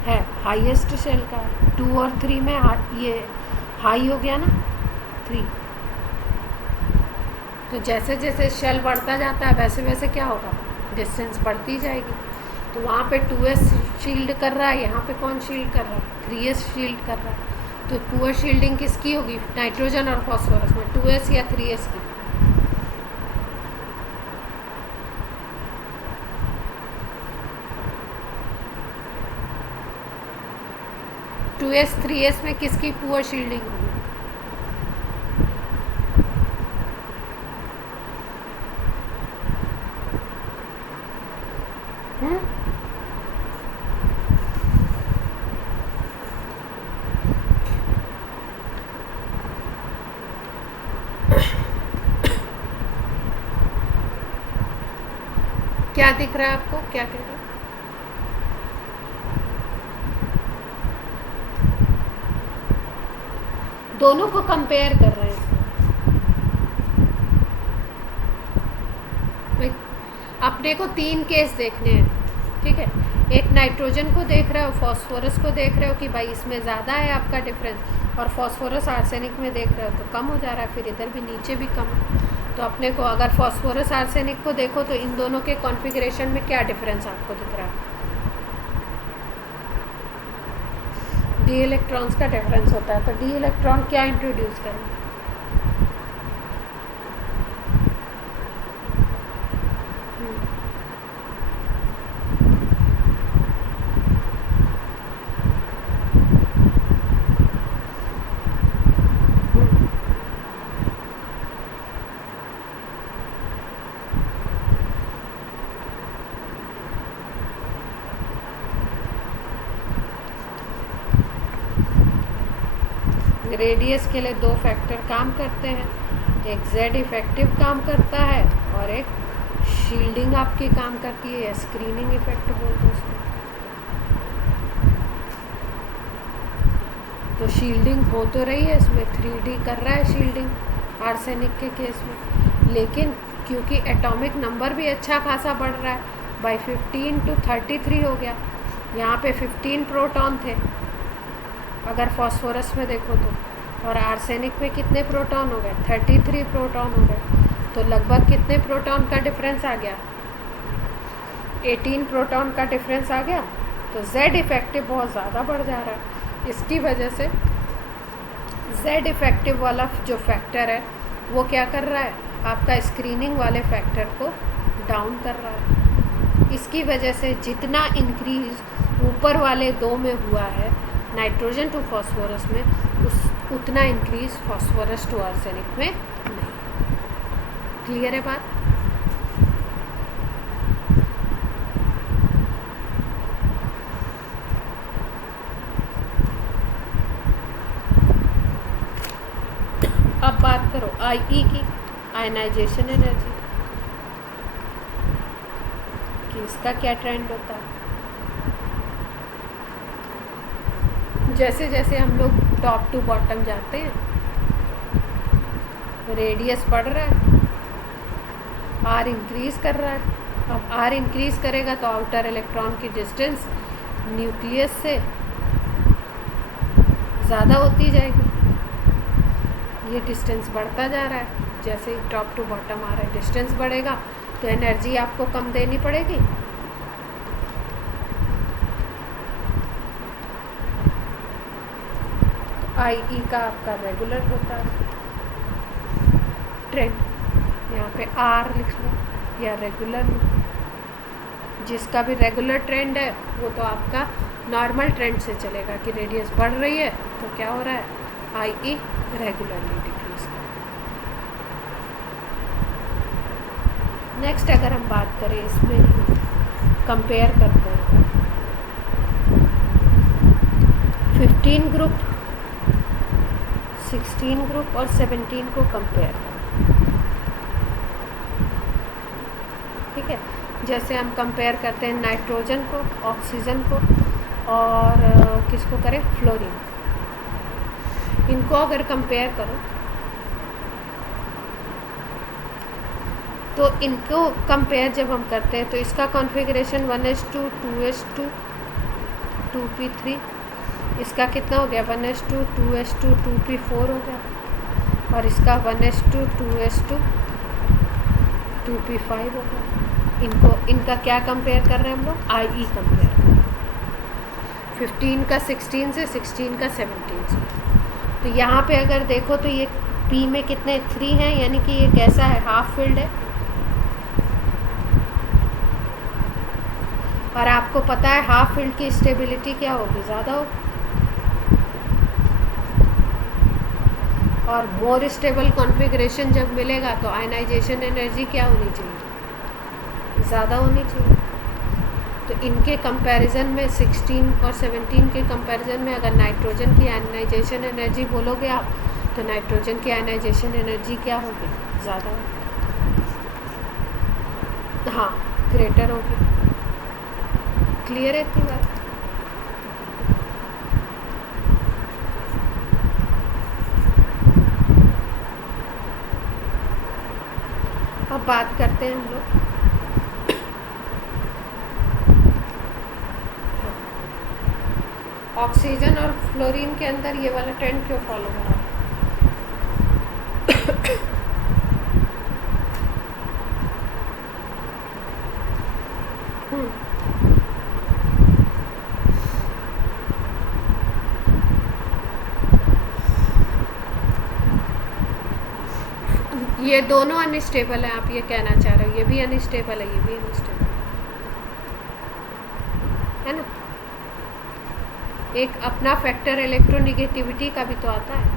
है? हाईएस्ट शेल का है। 2 और 3 में ये हाई हो गया ना, 3। तो जैसे जैसे शेल बढ़ता जाता है वैसे वैसे क्या होगा? डिस्टेंस बढ़ती जाएगी। तो वहाँ पे 2s शील्ड कर रहा है, यहाँ पे कौन शील्ड कर रहा है? 3s शील्ड कर रहा है। तो पुअर शील्डिंग किसकी होगी? नाइट्रोजन और फॉस्फोरस में, 2s या 3s की? 2s 3s में किसकी पुअर शील्डिंग होगी? क्या दिख रहा है आपको? क्या कह रहे हैं? दोनों को कंपेयर कर रहे हैं। अपने को 3 केस देखने हैं, ठीक है। एक नाइट्रोजन को देख रहे हो, फॉस्फोरस को देख रहे हो कि भाई इसमें ज़्यादा है आपका डिफरेंस, और फॉस्फोरस आर्सेनिक में देख रहे हो तो कम हो जा रहा है, फिर इधर भी नीचे भी कम। तो अपने को अगर फॉस्फोरस आर्सेनिक को देखो तो इन दोनों के कॉन्फ़िगरेशन में क्या डिफरेंस आपको दिख रहा है? d इलेक्ट्रॉन्स का डिफरेंस होता है। तो d इलेक्ट्रॉन क्या इंट्रोड्यूस करेंगे? रेडियस के लिए 2 फैक्टर काम करते हैं, एक Z इफेक्टिव काम करता है और एक शील्डिंग आपकी काम करती है, या स्क्रीनिंग इफेक्ट बोलते हैं उसको। तो शील्डिंग हो तो रही है इसमें, 3D कर रहा है शील्डिंग आर्सेनिक के केस में, लेकिन क्योंकि एटॉमिक नंबर भी अच्छा खासा बढ़ रहा है, बाई 15 to 33 हो गया। यहाँ पे 15 प्रोटॉन थे अगर फॉस्फोरस में देखो तो, और आर्सेनिक में कितने प्रोटॉन हो गए? 33 प्रोटॉन हो गए। तो लगभग कितने प्रोटॉन का डिफरेंस आ गया? 18 प्रोटॉन का डिफरेंस आ गया। तो Z इफेक्टिव बहुत ज़्यादा बढ़ जा रहा है। इसकी वजह से Z इफेक्टिव वाला जो फैक्टर है वो क्या कर रहा है? आपका स्क्रीनिंग वाले फैक्टर को डाउन कर रहा है। इसकी वजह से जितना इंक्रीज ऊपर वाले दो में हुआ है नाइट्रोजन टू फॉस्फोरस में, उतना इंक्रीज फॉस्फोरस टू आर्सेनिक में नहीं। क्लियर है बात? अब बात करो IE की, आयनाइजेशन एनर्जी कि इसका क्या ट्रेंड होता है। जैसे जैसे हम लोग टॉप टू बॉटम जाते हैं, रेडियस बढ़ रहा है, R इंक्रीज कर रहा है। अब R इंक्रीज करेगा तो आउटर इलेक्ट्रॉन की डिस्टेंस न्यूक्लियस से ज़्यादा होती जाएगी। ये डिस्टेंस बढ़ता जा रहा है। जैसे ही टॉप टू बॉटम आ रहा है, डिस्टेंस बढ़ेगा तो एनर्जी आपको कम देनी पड़ेगी। तो IE का आपका रेगुलर होता है ट्रेंड। यहाँ पे R लिख लो या रेगुलर लिख लो। जिसका भी रेगुलर ट्रेंड है वो तो आपका नॉर्मल ट्रेंड से चलेगा कि रेडियस बढ़ रही है तो क्या हो रहा है? IE रेगुलरली डिक्रीज कर। नेक्स्ट अगर हम बात करें, इसमें कंपेयर करते हैं 15 ग्रुप, 16 ग्रुप और 17 को कंपेयर करें। ठीक है, जैसे हम कंपेयर करते हैं नाइट्रोजन को, ऑक्सीजन को और किसको करें? फ्लोरीन। इनको अगर कंपेयर करो तो इनको कंपेयर जब हम करते हैं तो इसका कॉन्फ़िगरेशन 1s2 2s2 2p3, इसका कितना हो गया? 1s2 2s2 2p4 हो गया, और इसका 1s2 2s2 2p5 हो गया। इनका क्या कंपेयर कर रहे हैं हम लोग? IE कंपेयर कर रहे हैं, 15 का 16 से, 16 का 17 से। तो यहाँ पे अगर देखो तो ये P में कितने? 3 हैं, यानी कि ये कैसा है? हाफ फिल्ड है। और आपको पता है हाफ फील्ड की स्टेबिलिटी क्या होगी? ज़्यादा हो। और मोर स्टेबल कॉन्फ़िगरेशन जब मिलेगा तो आयनाइजेशन एनर्जी क्या होनी चाहिए? ज़्यादा होनी चाहिए। तो इनके कंपैरिजन में 16 और 17 के कंपैरिजन में अगर नाइट्रोजन की आयनाइजेशन एनर्जी बोलोगे आप, तो नाइट्रोजन की आयनाइजेशन एनर्जी क्या होगी? ज़्यादा होगी। हाँ, ग्रेटर होगी। क्लियर है इतनी बात? अब बात करते हैं हम लोग ऑक्सीजन और फ्लोरीन के अंदर ये वाला ट्रेंड क्यों फॉलो हो रहा है? ये दोनों अनस्टेबल है, आप ये कहना चाह रहे हो? ये भी अनस्टेबल है, ये भी अनस्टेबल है ना। एक अपना फैक्टर इलेक्ट्रोनिगेटिविटी का भी तो आता है।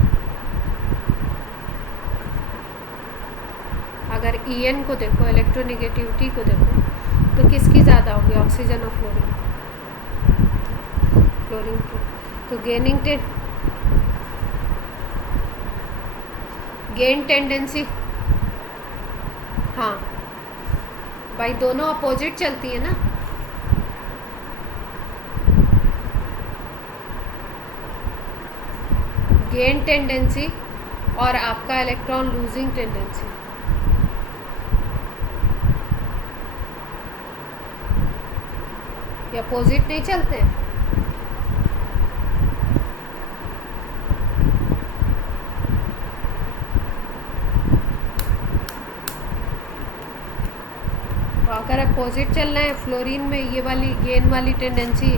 अगर EN को देखो, इलेक्ट्रोनिगेटिविटी को देखो, तो किसकी ज़्यादा होगी? ऑक्सीजन और फ्लोरीन? फ्लोरीन की। तो गेन टेंडेंसी, हाँ भाई, दोनों अपोजिट चलती है ना। गेन टेंडेंसी और आपका इलेक्ट्रॉन लूजिंग टेंडेंसी। ये अपोजिट नहीं चलते हैं। अगर अपोजिट चलना है फ्लोरीन में, ये वाली गेन वाली टेंडेंसी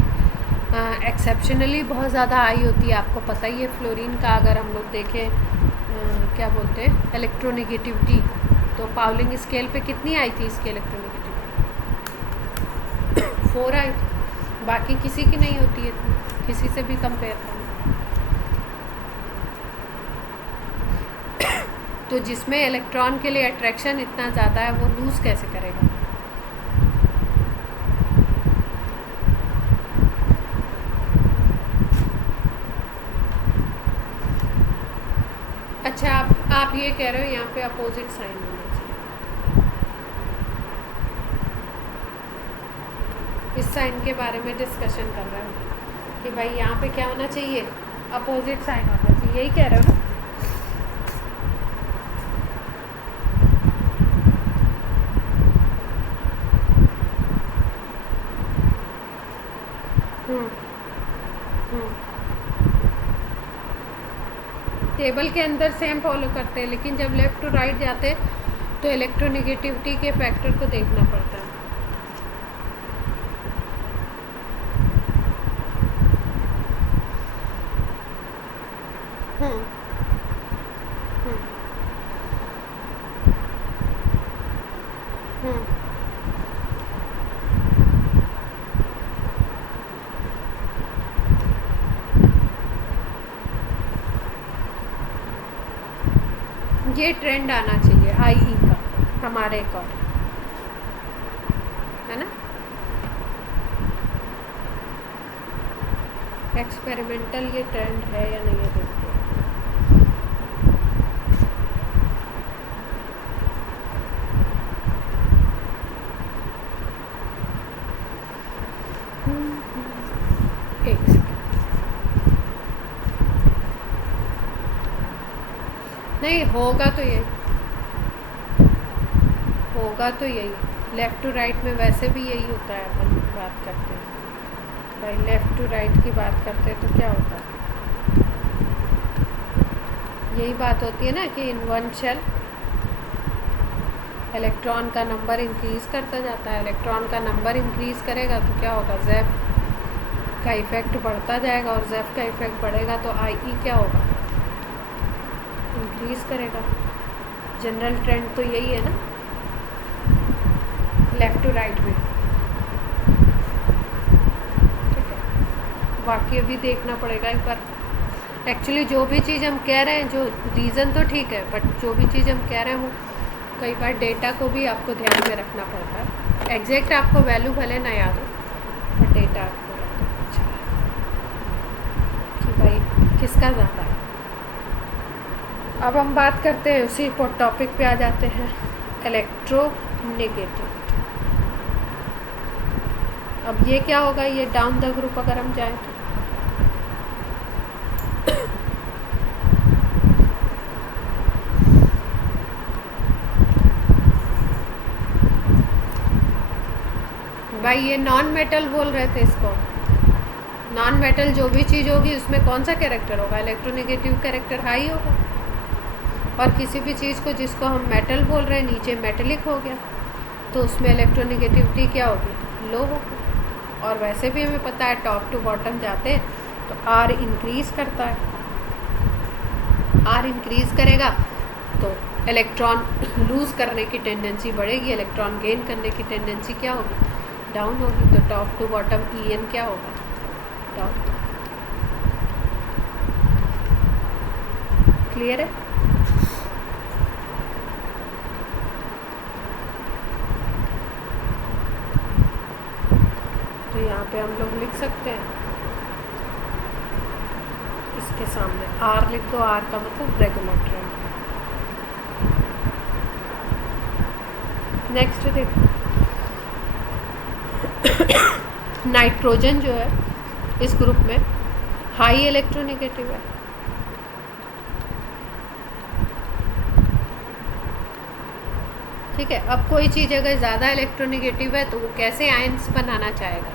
एक्सेप्शनली बहुत ज़्यादा हाई होती है। आपको पता ही है फ्लोरीन का अगर हम लोग देखें क्या बोलते हैं इलेक्ट्रोनेगेटिविटी, तो पाउलिंग स्केल पे कितनी आई थी इसकी इलेक्ट्रोनेगेटिविटी 4 आई थी, बाकी किसी की नहीं होती है इतनी, किसी से भी कंपेयर करना। तो जिसमें इलेक्ट्रॉन के लिए अट्रैक्शन इतना ज़्यादा है वो लूज़ कैसे करेगा? अच्छा, आप ये कह रहे हो यहाँ पे अपोजिट साइन होना चाहिए। इस साइन के बारे में डिस्कशन कर रहे हो कि भाई यहाँ पे क्या होना चाहिए, अपोजिट साइन होना चाहिए, यही कह रहे हो ना? टेबल के अंदर सेम फॉलो करते हैं, लेकिन जब लेफ़्ट टू राइट जाते हैं तो इलेक्ट्रोनेगेटिविटी के फैक्टर को देखना पड़ता है। हम्म हम्म हम्म ये ट्रेंड आना चाहिए IE का हमारे अकॉर्डिंग, है ना? एक्सपेरिमेंटल ये ट्रेंड है या नहीं है देखते हैं। एक सेकेंड, नहीं होगा तो यही, होगा तो यही। लेफ़्ट टू राइट में वैसे भी यही होता है, अपन बात करते हैं भाई लेफ़्ट टू राइट की बात करते हैं तो क्या होता है, यही बात होती है ना कि इन वन शेल इलेक्ट्रॉन का नंबर इंक्रीज़ करता जाता है। इलेक्ट्रॉन का नंबर इंक्रीज़ करेगा तो क्या होगा, ज़ेफ का इफ़ेक्ट बढ़ता जाएगा, और ज़ेफ का इफ़ेक्ट बढ़ेगा तो IE क्या होगा, इंक्रीज़ करेगा। जनरल ट्रेंड तो यही है ना लेफ़्ट टू राइट में, ठीक है? बाकी अभी देखना पड़ेगा एक बार। एक्चुअली जो भी चीज़ हम कह रहे हैं, जो रीज़न तो ठीक है, बट जो भी चीज़ हम कह रहे हैं वो कई बार डेटा को भी आपको ध्यान में रखना पड़ता है। एग्जैक्ट आपको वैल्यू भले ना याद हो, पर डेटा आपको याद होना चाहिए कि भाई किसका ज़्यादा है। अब हम बात करते हैं, उसी टॉपिक पे आ जाते हैं, इलेक्ट्रोनेगेटिविटी। अब ये क्या होगा, ये डाउन द ग्रुप अगर हम जाएं तो भाई ये नॉन मेटल बोल रहे थे इसको। नॉन मेटल जो भी चीज़ होगी उसमें कौन सा कैरेक्टर होगा, इलेक्ट्रोनेगेटिव कैरेक्टर हाई होगा। और किसी भी चीज़ को जिसको हम मेटल बोल रहे हैं नीचे मेटेलिक हो गया तो उसमें इलेक्ट्रोनेगेटिविटी क्या होगी, लो होगी। और वैसे भी हमें पता है टॉप टू बॉटम जाते हैं तो R इंक्रीज़ करता है, R इंक्रीज़ करेगा तो इलेक्ट्रॉन लूज़ करने की टेंडेंसी बढ़ेगी, इलेक्ट्रॉन गेन करने की टेंडेंसी क्या होगी, डाउन होगी। तो टॉप टू बॉटम EN क्या होगा, डाउन। क्लियर है? तो यहाँ पे हम लोग लिख सकते हैं इसके सामने R लिख दो, R का मतलब रेगुलर ट्रेंड। नेक्स्ट देखो, नाइट्रोजन जो है इस ग्रुप में हाई इलेक्ट्रोनेगेटिव है। ठीक है, अब कोई चीज़ अगर ज़्यादा इलेक्ट्रोनेगेटिव है तो वो कैसे आयन्स बनाना चाहेगा,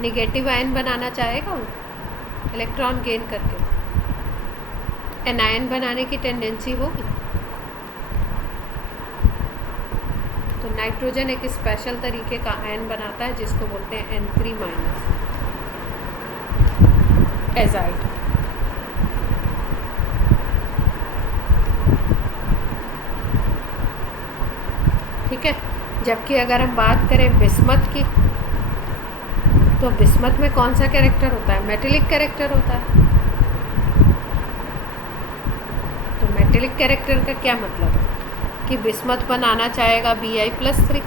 नेगेटिव आयन बनाना चाहेगा वो इलेक्ट्रॉन गेन करके, एनायन बनाने की टेंडेंसी होगी। तो नाइट्रोजन एक स्पेशल तरीके का आयन बनाता है जिसको बोलते हैं N3 माइनस एजाइड। ठीक है, जबकि अगर हम बात करें बिस्मथ की, तो बिस्मथ में कौन सा कैरेक्टर होता है? मेटेलिक कैरेक्टर होता है। तो मेटेलिक कैरेक्टर का क्या मतलब है कि बिस्मथ बनाना चाहेगा Bi+3,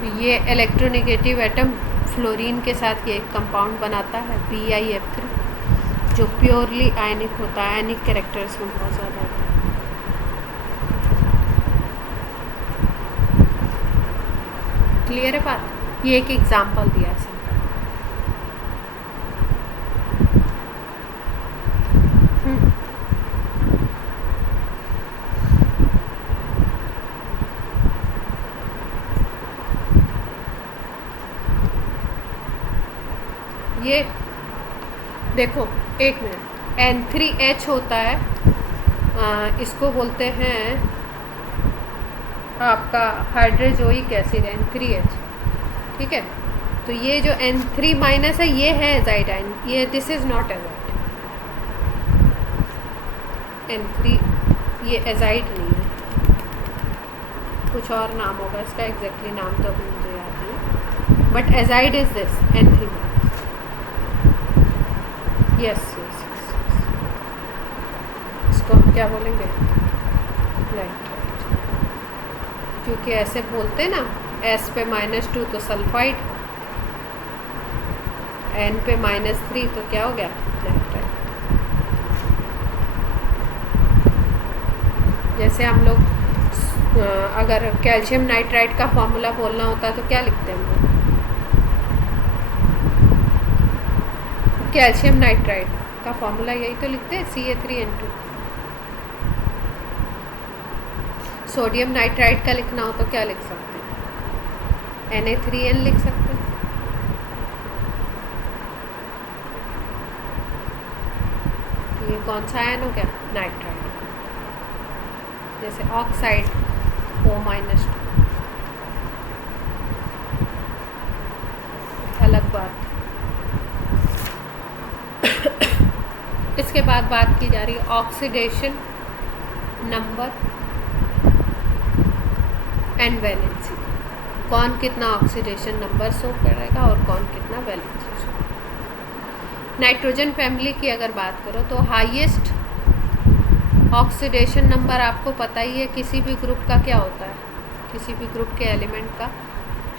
तो ये इलेक्ट्रोनेगेटिव एटम फ्लोरीन के साथ ये एक कंपाउंड बनाता है BiF3, जो प्योरली आयनिक होता है, आयनिक कैरेक्टर्स में बहुत ज़्यादा होता है। क्लियर है बात? ये एक एग्जांपल दिया है। ये देखो एक मिनट, N3H होता है, इसको बोलते हैं आपका हाइड्रोजोइक एसिड N3H। ठीक है, तो ये जो N3 माइनस है ये है एजाइड आयन, ये this is not azide. N3 ये एजाइड नहीं है, कुछ और नाम होगा इसका, एग्जैक्टली नाम तो अभी मुझे याद नहीं, but azide is this N3 minus. Yes, इसको हम क्या बोलेंगे? राइट, क्योंकि ऐसे बोलते हैं ना, S पे -2 तो सल्फाइड, N पे -3 तो क्या हो गया? लेफ्टाइड। जैसे हम लोग अगर कैल्शियम नाइट्राइड का फॉर्मूला बोलना होता है तो क्या लिखते हैं हम लोग? कैल्शियम नाइट्राइड का फॉर्मूला यही तो लिखते हैं, Ca3N2। सोडियम नाइट्राइड का लिखना हो तो क्या लिख सकते हैं? Na3N लिख सकते हैं। ये कौन सा आयन हो गया? नाइट्राइड। जैसे ऑक्साइड O-2, अलग बात। इसके बाद बात की जा रही है ऑक्सीडेशन नंबर एंड वैलेंसी। कौन कितना ऑक्सीडेशन नंबर शो करेगा और कौन कितना वैलेंसी शो। नाइट्रोजन फैमिली की अगर बात करो तो हाईएस्ट ऑक्सीडेशन नंबर आपको पता ही है, किसी भी ग्रुप का क्या होता है, किसी भी ग्रुप के एलिमेंट का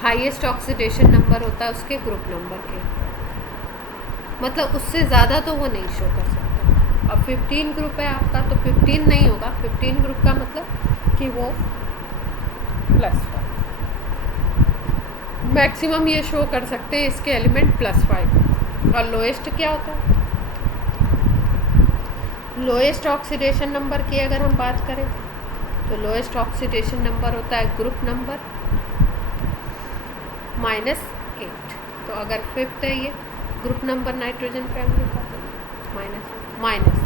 हाईएस्ट ऑक्सीडेशन नंबर होता है उसके ग्रुप नंबर के, मतलब उससे ज़्यादा तो वो नहीं शो कर सकता। अब 15 ग्रुप है आपका तो 15 नहीं होगा, 15 ग्रुप का मतलब कि वो +5, मैक्सिमम ये शो कर सकते हैं इसके एलिमेंट +5। और लोएस्ट क्या होता है? लोएस्ट ऑक्सीडेशन नंबर की अगर हम बात करें तो लोएस्ट ऑक्सीडेशन नंबर होता है ग्रुप नंबर -8। तो अगर 5th है ये ग्रुप नंबर नाइट्रोजन फैमिली का, तो माइनस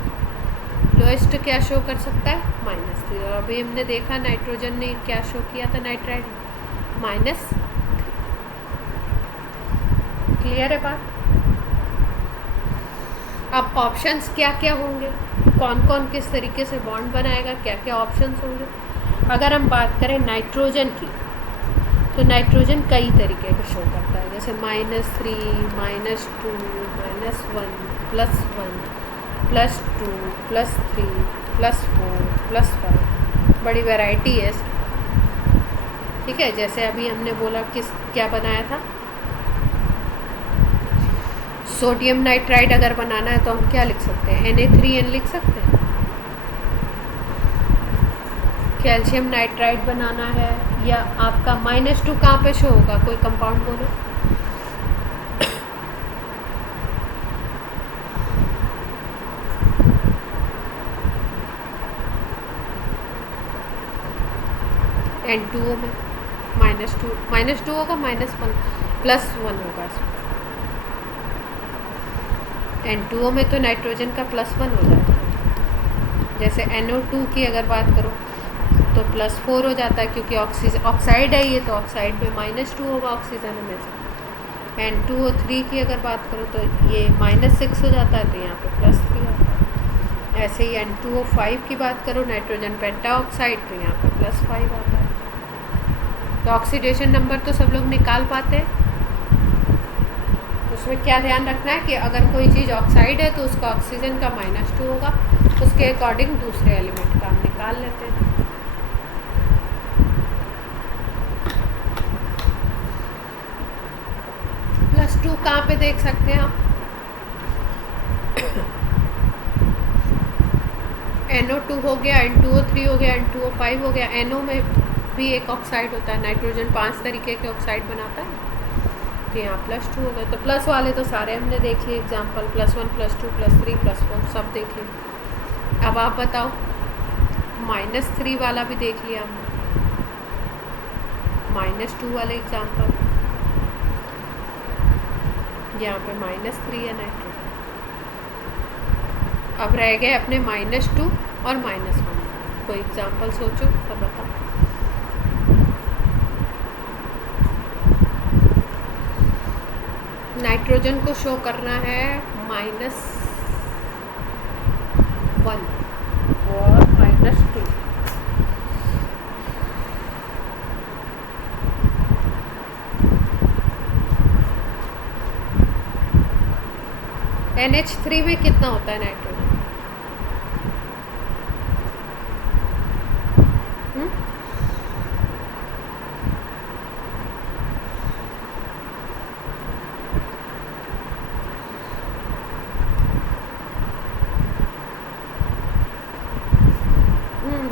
लोएस्ट क्या शो कर सकता है? -3। और अभी हमने देखा नाइट्रोजन ने क्या शो किया था नाइट्राइड, -3। क्लियर है बात? अब ऑप्शंस क्या क्या होंगे, कौन कौन किस तरीके से बॉन्ड बनाएगा, क्या क्या ऑप्शंस होंगे। अगर हम बात करें नाइट्रोजन की, तो नाइट्रोजन कई तरीके का शो करता है, जैसे -3, -2, -1, +1, +2, +3, +4, +5, बड़ी वैरायटी है इसकी। ठीक है, जैसे अभी हमने बोला क्या बनाया था, सोडियम नाइट्राइड अगर बनाना है तो हम क्या लिख सकते हैं? Na3N लिख सकते हैं। कैल्शियम नाइट्राइड बनाना है, या आपका -2 कहाँ पे शो होगा? कोई कंपाउंड बोलो। N2O में -2 होगा, -1, +1 होगा इसमें। N2O में तो नाइट्रोजन का +1 हो जाएगा। जैसे NO2 की अगर बात करो तो +4 हो जाता है, क्योंकि ऑक्साइड है ये, तो ऑक्साइड में -2 होगा ऑक्सीजन में से। N2O3 की अगर बात करो तो ये -6 हो जाता है, तो यहाँ पे +3 आता है। ऐसे ही N2O5 की बात करो, नाइट्रोजन पेंटाऑक्साइड, तो यहाँ पे +5 आता है। तो ऑक्सीडेशन नंबर तो सब लोग निकाल पाते हैं। उसमें क्या ध्यान रखना है कि अगर कोई चीज़ ऑक्साइड है तो उसका ऑक्सीजन का -2 होगा, उसके अकॉर्डिंग दूसरे एलिमेंट का हम निकाल लेते हैं। +2 कहाँ पे देख सकते हैं आप? NO2 हो गया, N2O3 हो गया, N2O5 हो गया। NO में भी एक ऑक्साइड होता है, नाइट्रोजन 5 तरीके के ऑक्साइड बनाता है, तो यहाँ +2 हो गया। तो प्लस वाले तो सारे हमने देख लिए एग्जाम्पल, +1 +2 +3 +4 सब देख लिए। अब आप बताओ, -3 वाला भी देख लिया हमने, -2 वाले एग्जाम्पल, यहाँ पे -3 है नाइट्रोजन। अब रह गए अपने -2 और -1। कोई एग्जाम्पल सोचो तब बताओ। नाइट्रोजन को शो करना है -1 और -2। NH3 में कितना होता है नाइट्रोजन?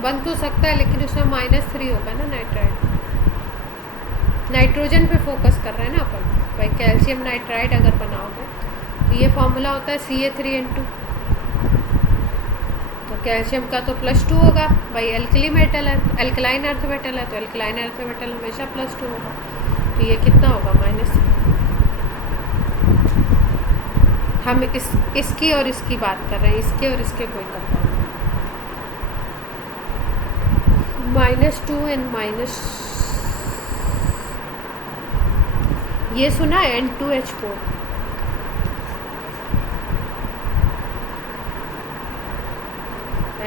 बन तो सकता है, लेकिन उसमें -3 होगा ना नाइट्राइड। नाइट्रोजन पे फोकस कर रहे हैं ना अपन भाई। कैल्शियम नाइट्राइड अगर बनाओगे तो ये फॉर्मूला होता है Ca3N2। तो कैल्शियम का तो +2 होगा भाई, एल्कली मेटल है, एल्कलाइन अर्थ मेटल है, तो एल्कलाइन अर्थ मेटल हमेशा +2 होगा। तो ये कितना होगा? -3। हम इसकी और इसकी बात कर रहे हैं, इसके और इसके कोई कंपाउंड। -2 एंड ये सुना है N2H4।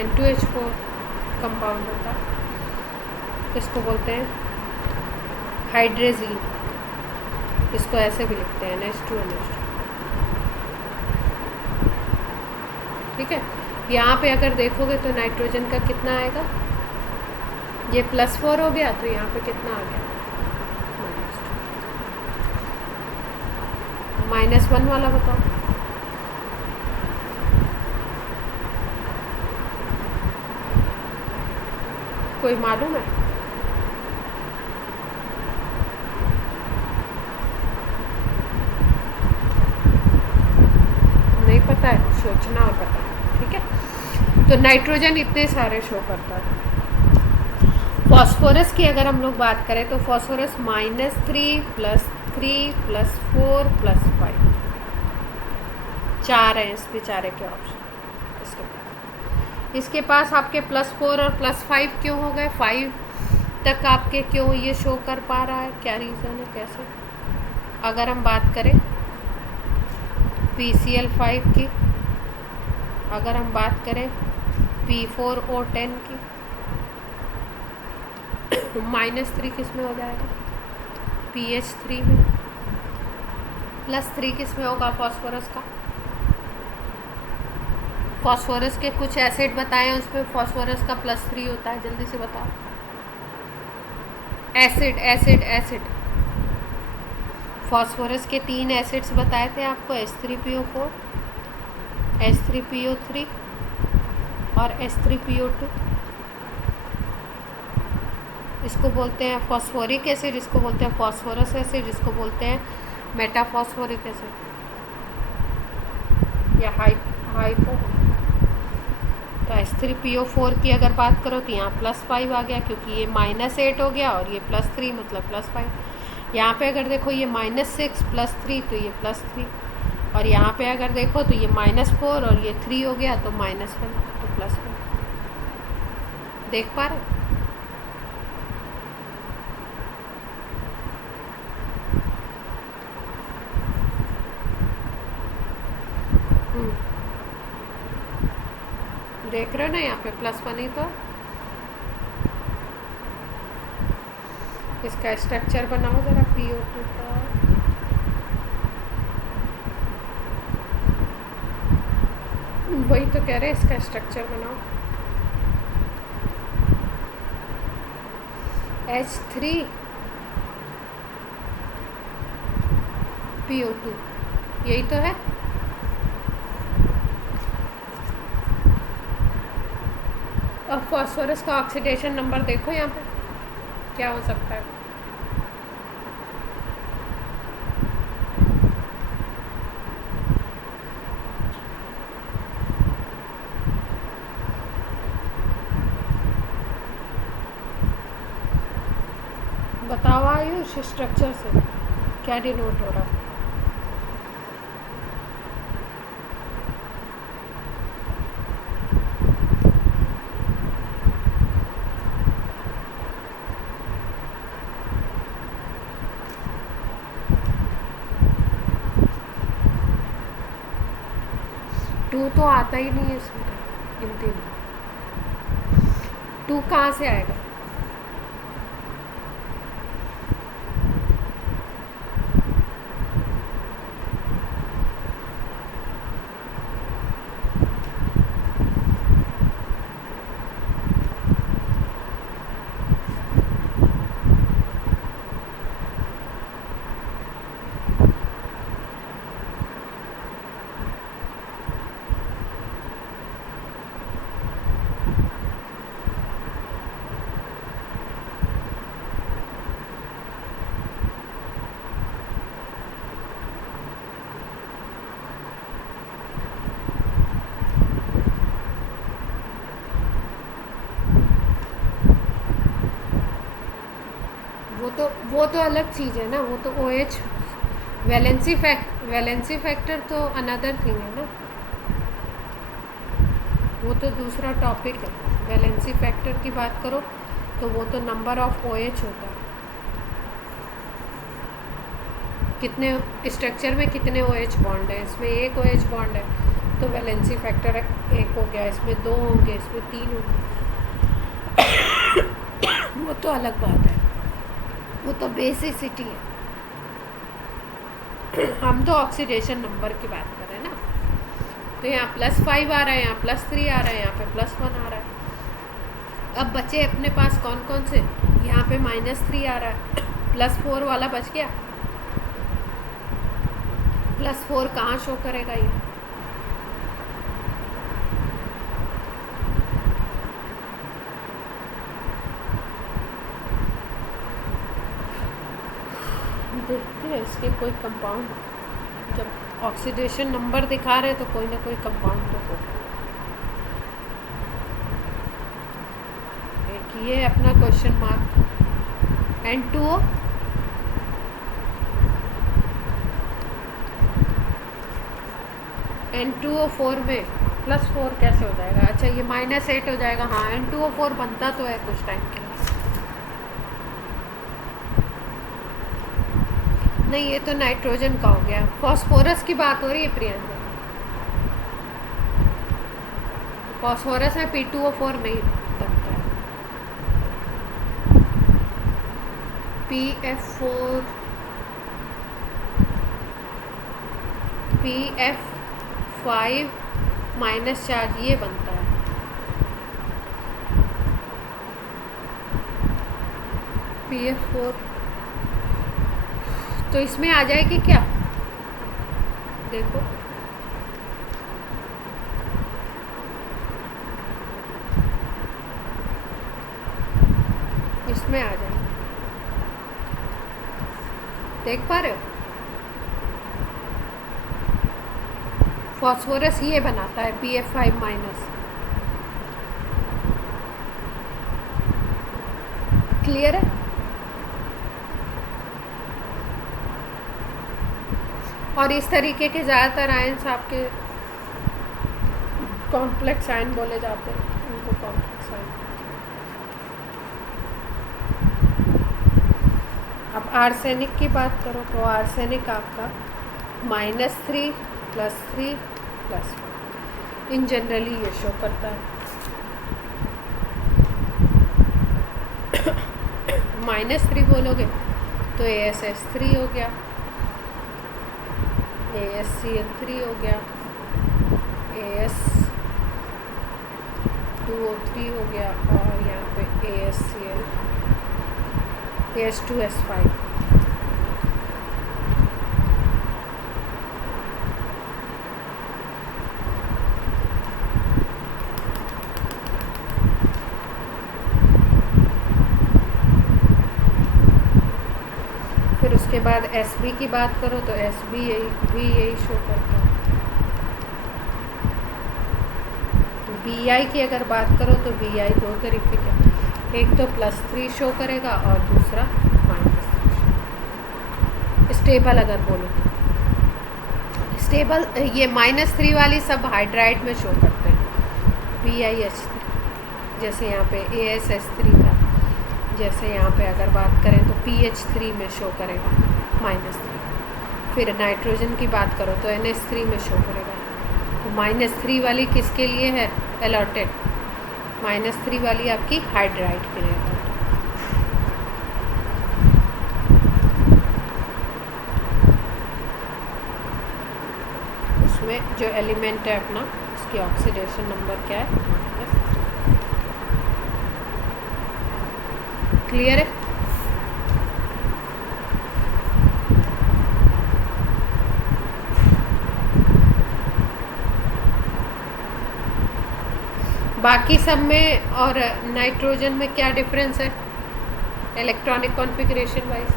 N2H4 कंपाउंड होता है, इसको बोलते हैं हाइड्रेजीन। इसको ऐसे भी लिखते हैं NH2NH2। ठीक है। यहाँ पे अगर देखोगे तो नाइट्रोजन का कितना आएगा? ये +4 हो गया, तो यहाँ पे कितना आ गया? -1 वाला बताओ। कोई मालूम है? नहीं पता है, सोचना और पता। ठीक है। तो नाइट्रोजन इतने सारे शो करता है। फॉस्फोरस की अगर हम लोग बात करें तो फॉस्फोरस -3 +3 +4 +5 4 हैं इस बेचारे के ऑप्शन। इसके पास आपके +4 और +5 क्यों हो गए? 5 तक आपके क्यों ये शो कर पा रहा है? क्या रीज़न है? कैसे? अगर हम बात करें PCl5 की, अगर हम बात करें P4O10 की, -3 किस में हो जाएगा? PH3 में। +3 किस में होगा फॉस्फोरस का? फॉस्फोरस के कुछ एसिड बताएं, उसमें फॉस्फोरस का +3 होता है, जल्दी से बताओ। एसिड एसिड एसिड फॉस्फोरस के 3 एसिड्स बताए थे आपको, H3PO4, H3PO3 और H3PO2। इसको बोलते हैं फॉस्फोरिक एसिड, इसको बोलते हैं फॉस्फोरस एसिड, इसको बोलते हैं मेटाफॉस्फोरिक एसिड या हाइपो। तो H3PO4 की अगर बात करो तो यहाँ +5 आ गया, क्योंकि ये -8 हो गया और ये +3 मतलब +5। यहाँ पे अगर देखो ये -6 +3 तो ये +3, और यहाँ पे अगर देखो तो ये -4 और ये 3 हो गया तो -1 तो +1। देख पा रहे? देख रहे हो ना यहाँ पे +1 ही तो। इसका स्ट्रक्चर बनाओ ज़रा PO2 का। वही तो कह रहे हैं, इसका स्ट्रक्चर बनाओ। H3 PO2, यही तो है। अब फॉस्फोरस का ऑक्सीडेशन नंबर देखो यहाँ पे क्या हो सकता है। बताओ आयुष, स्ट्रक्चर से क्या डिनोट हो रहा है। टू तो आता ही नहीं है इसमें, गिनती में 2 कहाँ से आएगा। वो तो अलग चीज़ है ना, वो तो OH वैलेंसी फैक्टर तो अनदर थिंग है ना, वो तो दूसरा टॉपिक है। वैलेंसी फैक्टर की बात करो तो वो तो नंबर ऑफ OH होता है, कितने स्ट्रक्चर में कितने OH बॉन्ड है। इसमें एक OH बॉन्ड है तो वैलेंसी फैक्टर 1 हो गया, इसमें 2 होंगे, इसमें 3 होंगे। वो तो अलग बात है, वो तो बेसिसिटी है। हम तो ऑक्सीडेशन नंबर की बात कर रहे हैं ना। तो यहाँ +5 आ रहा है, यहाँ +3 आ रहा है, यहाँ पे +1 आ रहा है। अब बचे अपने पास कौन कौन से, यहाँ पे -3 आ रहा है, +4 वाला बच गया। +4 कहाँ शो करेगा ये, देखते हैं इसके कोई कंपाउंड। जब ऑक्सीडेशन नंबर दिखा रहे तो कोई ना कोई कंपाउंड तो होगा। एक ये अपना क्वेश्चन मार्क। N2O N2O4 में +4 कैसे हो जाएगा। अच्छा ये -8 हो जाएगा। हाँ N2O4 बनता तो है कुछ टाइम के लिए। नहीं ये तो नाइट्रोजन का हो गया, फॉस्फोरस की बात हो रही है प्रियंका। फॉस्फोरस है P2O4 नहीं बनता है। PF4 PF5 -4 ये बनता है। PF4 तो इसमें आ जाएगी क्या, देखो इसमें आ जाएगी, देख पा रहे हो। फॉस्फोरस ये बनाता है PF5-। क्लियर है। और इस तरीके के ज़्यादातर आयन्स आपके कॉम्प्लेक्स आयन बोले जाते हैं, उनको कॉम्प्लेक्स आयन। अब आर्सेनिक की बात करो तो आर्सेनिक आपका -3 +3 +1 इन जनरली ये शो करता है। -3 बोलोगे तो AsH3 हो गया, AsCl3 हो गया, As2O3 हो गया, और यहाँ पे AsCl AH2S5। फिर उसके बाद Sb की बात करो तो Sb यही शो करता है। Bi की अगर बात करो तो Bi 2 तरीके के, एक तो +3 शो करेगा और दूसरा -3। स्टेबल अगर बोलो स्टेबल, ये -3 वाली सब हाइड्राइड में शो करते हैं, BiH3, जैसे यहाँ पे AsH3 था, जैसे यहाँ पे अगर बात करें तो PH3 में शो करेगा -3। फिर नाइट्रोजन की बात करो तो NH3 में शो करेगा। तो -3 वाली किसके लिए है अलॉटेड? -3 वाली आपकी हाइड्राइड के लिए है। उसमें जो एलिमेंट है अपना, उसकी ऑक्सीडेशन नंबर क्या है? क्लियर है? बाकी सब में और नाइट्रोजन में क्या डिफरेंस है इलेक्ट्रॉनिक कॉन्फ़िगरेशन वाइज?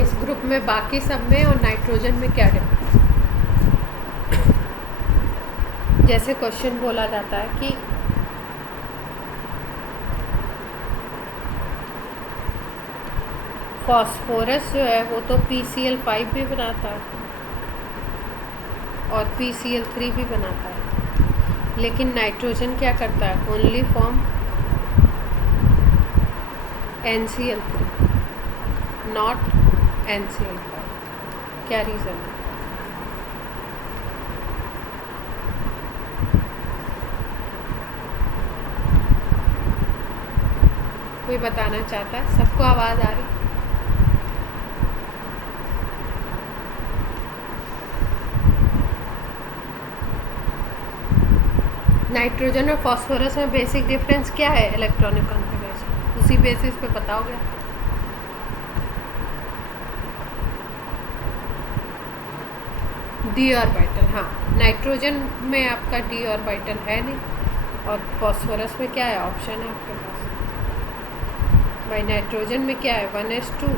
इस ग्रुप में बाकी सब में और नाइट्रोजन में क्या डिफरेंस? जैसे क्वेश्चन बोला जाता है कि फॉस्फोरस जो है वो तो PCl5 भी बनाता है और PCl3 भी बनाता है, लेकिन नाइट्रोजन क्या करता है? Only form NCl3, not NCl5। क्या रीज़न है? कोई बताना चाहता है? सबको आवाज़ आ रही? नाइट्रोजन और फॉस्फोरस में बेसिक डिफरेंस क्या है इलेक्ट्रॉनिक कॉन्फ़िगरेशन? उसी बेसिस पे बताओगे। d ऑर्बिटल, हाँ, नाइट्रोजन में आपका d ऑर्बिटल है नहीं, और फॉस्फोरस में क्या है? ऑप्शन है आपके पास। भाई नाइट्रोजन में क्या है? 1s2,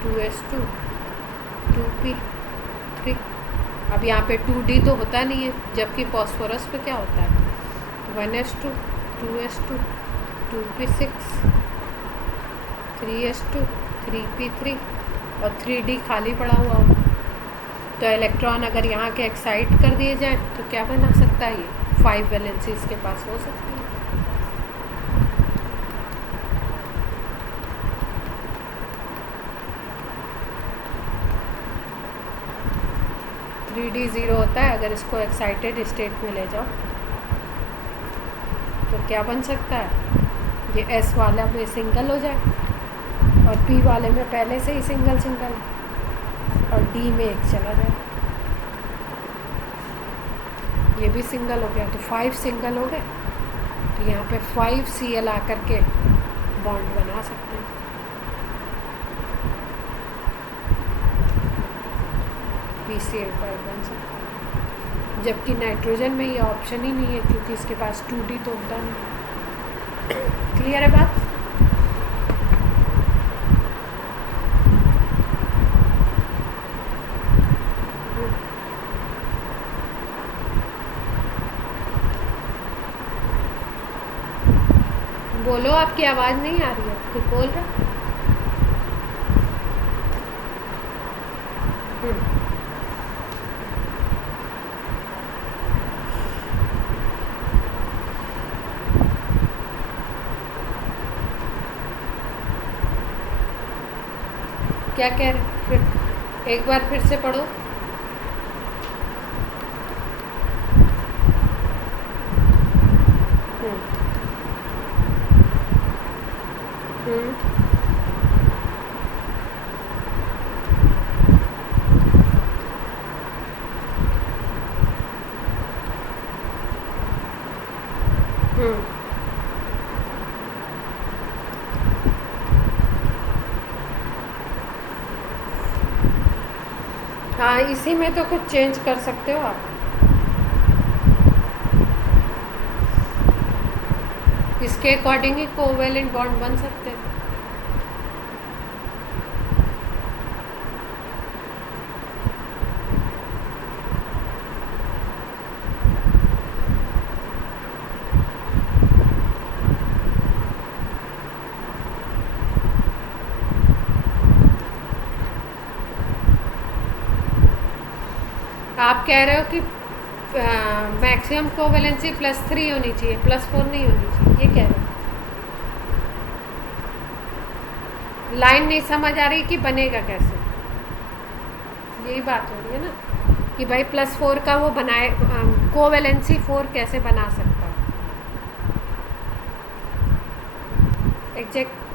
2s2, 2p3। अब यहाँ पे 2d तो होता नहीं है, जबकि फॉस्फोरस पे क्या होता है? 1s2, 2s2, 2p6, 3s2, 3p3 और 3d खाली पड़ा हुआ हो। तो इलेक्ट्रॉन अगर यहाँ के एक्साइट कर दिए जाए तो क्या बना सकता है? ये 5 वैलेंसी इसके पास हो सकती है। d 0 होता है, अगर इसको एक्साइटेड स्टेट में ले जाओ तो क्या बन सकता है? ये S वाला में सिंगल हो जाए और P वाले में पहले से ही सिंगल है और D में एक चला जाए, ये भी सिंगल हो गया, तो 5 सिंगल हो गए। तो यहाँ पे 5Cl आकर के बॉन्ड बना सकते हैं। PCl5 बन सकता है, जबकि नाइट्रोजन में ये ऑप्शन ही नहीं है, क्योंकि इसके पास 2d तो होता नहीं। क्लियर है बात? बोलो, आपकी आवाज़ नहीं आ रही है, कोई बोल रहा? क्या कह रहे? फिर एक बार फिर से पढ़ो। हम्म। हाँ, इसी में तो कुछ चेंज कर सकते हो आप। इसके अकॉर्डिंग ही कोवेलेंट बॉन्ड बन सकते हैं। आप कह रहे हो कि मैक्सिमम कोवेलेंसी +3 होनी चाहिए, +4 नहीं होनी चाहिए, ये कह रहे हो। लाइन नहीं समझ आ रही कि बनेगा कैसे, यही बात हो रही है ना कि भाई +4 का वो बनाए, कोवेलेंसी 4 कैसे बना सकता है।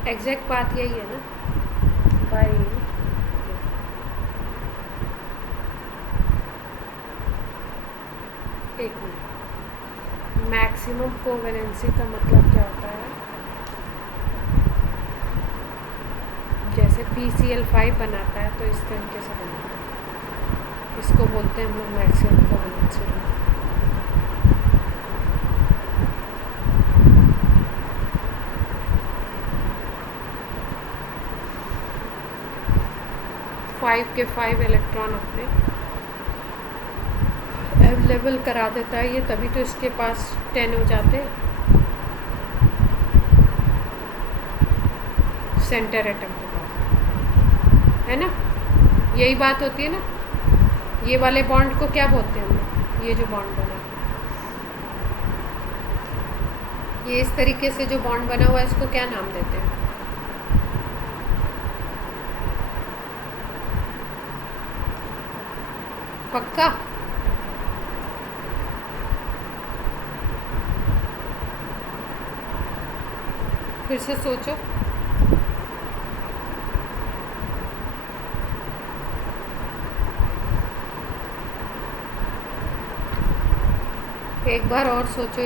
एग्जैक्ट बात यही है ना भाई। एक मिनट, मैक्सिमम कोवेलेंसी का मतलब क्या होता है? जैसे PCl5 बनाता है तो इस तरीके से बनाता है, इसको बोलते हैं हम लोग मैक्सिमम कोवेलेंसी। 5 के 5 इलेक्ट्रॉन अपने अवेलेबल करा देता है ये, तभी तो इसके पास 10 हो जाते हैं सेंटर एटम के पास, है ना। यही बात होती है ना। ये वाले बॉन्ड को क्या बोलते हैं हम लोग? ये जो बॉन्ड बना, ये इस तरीके से जो बॉन्ड बना हुआ है इसको क्या नाम देते हैं? पक्का? फिर से सोचो। एक बार और सोचो।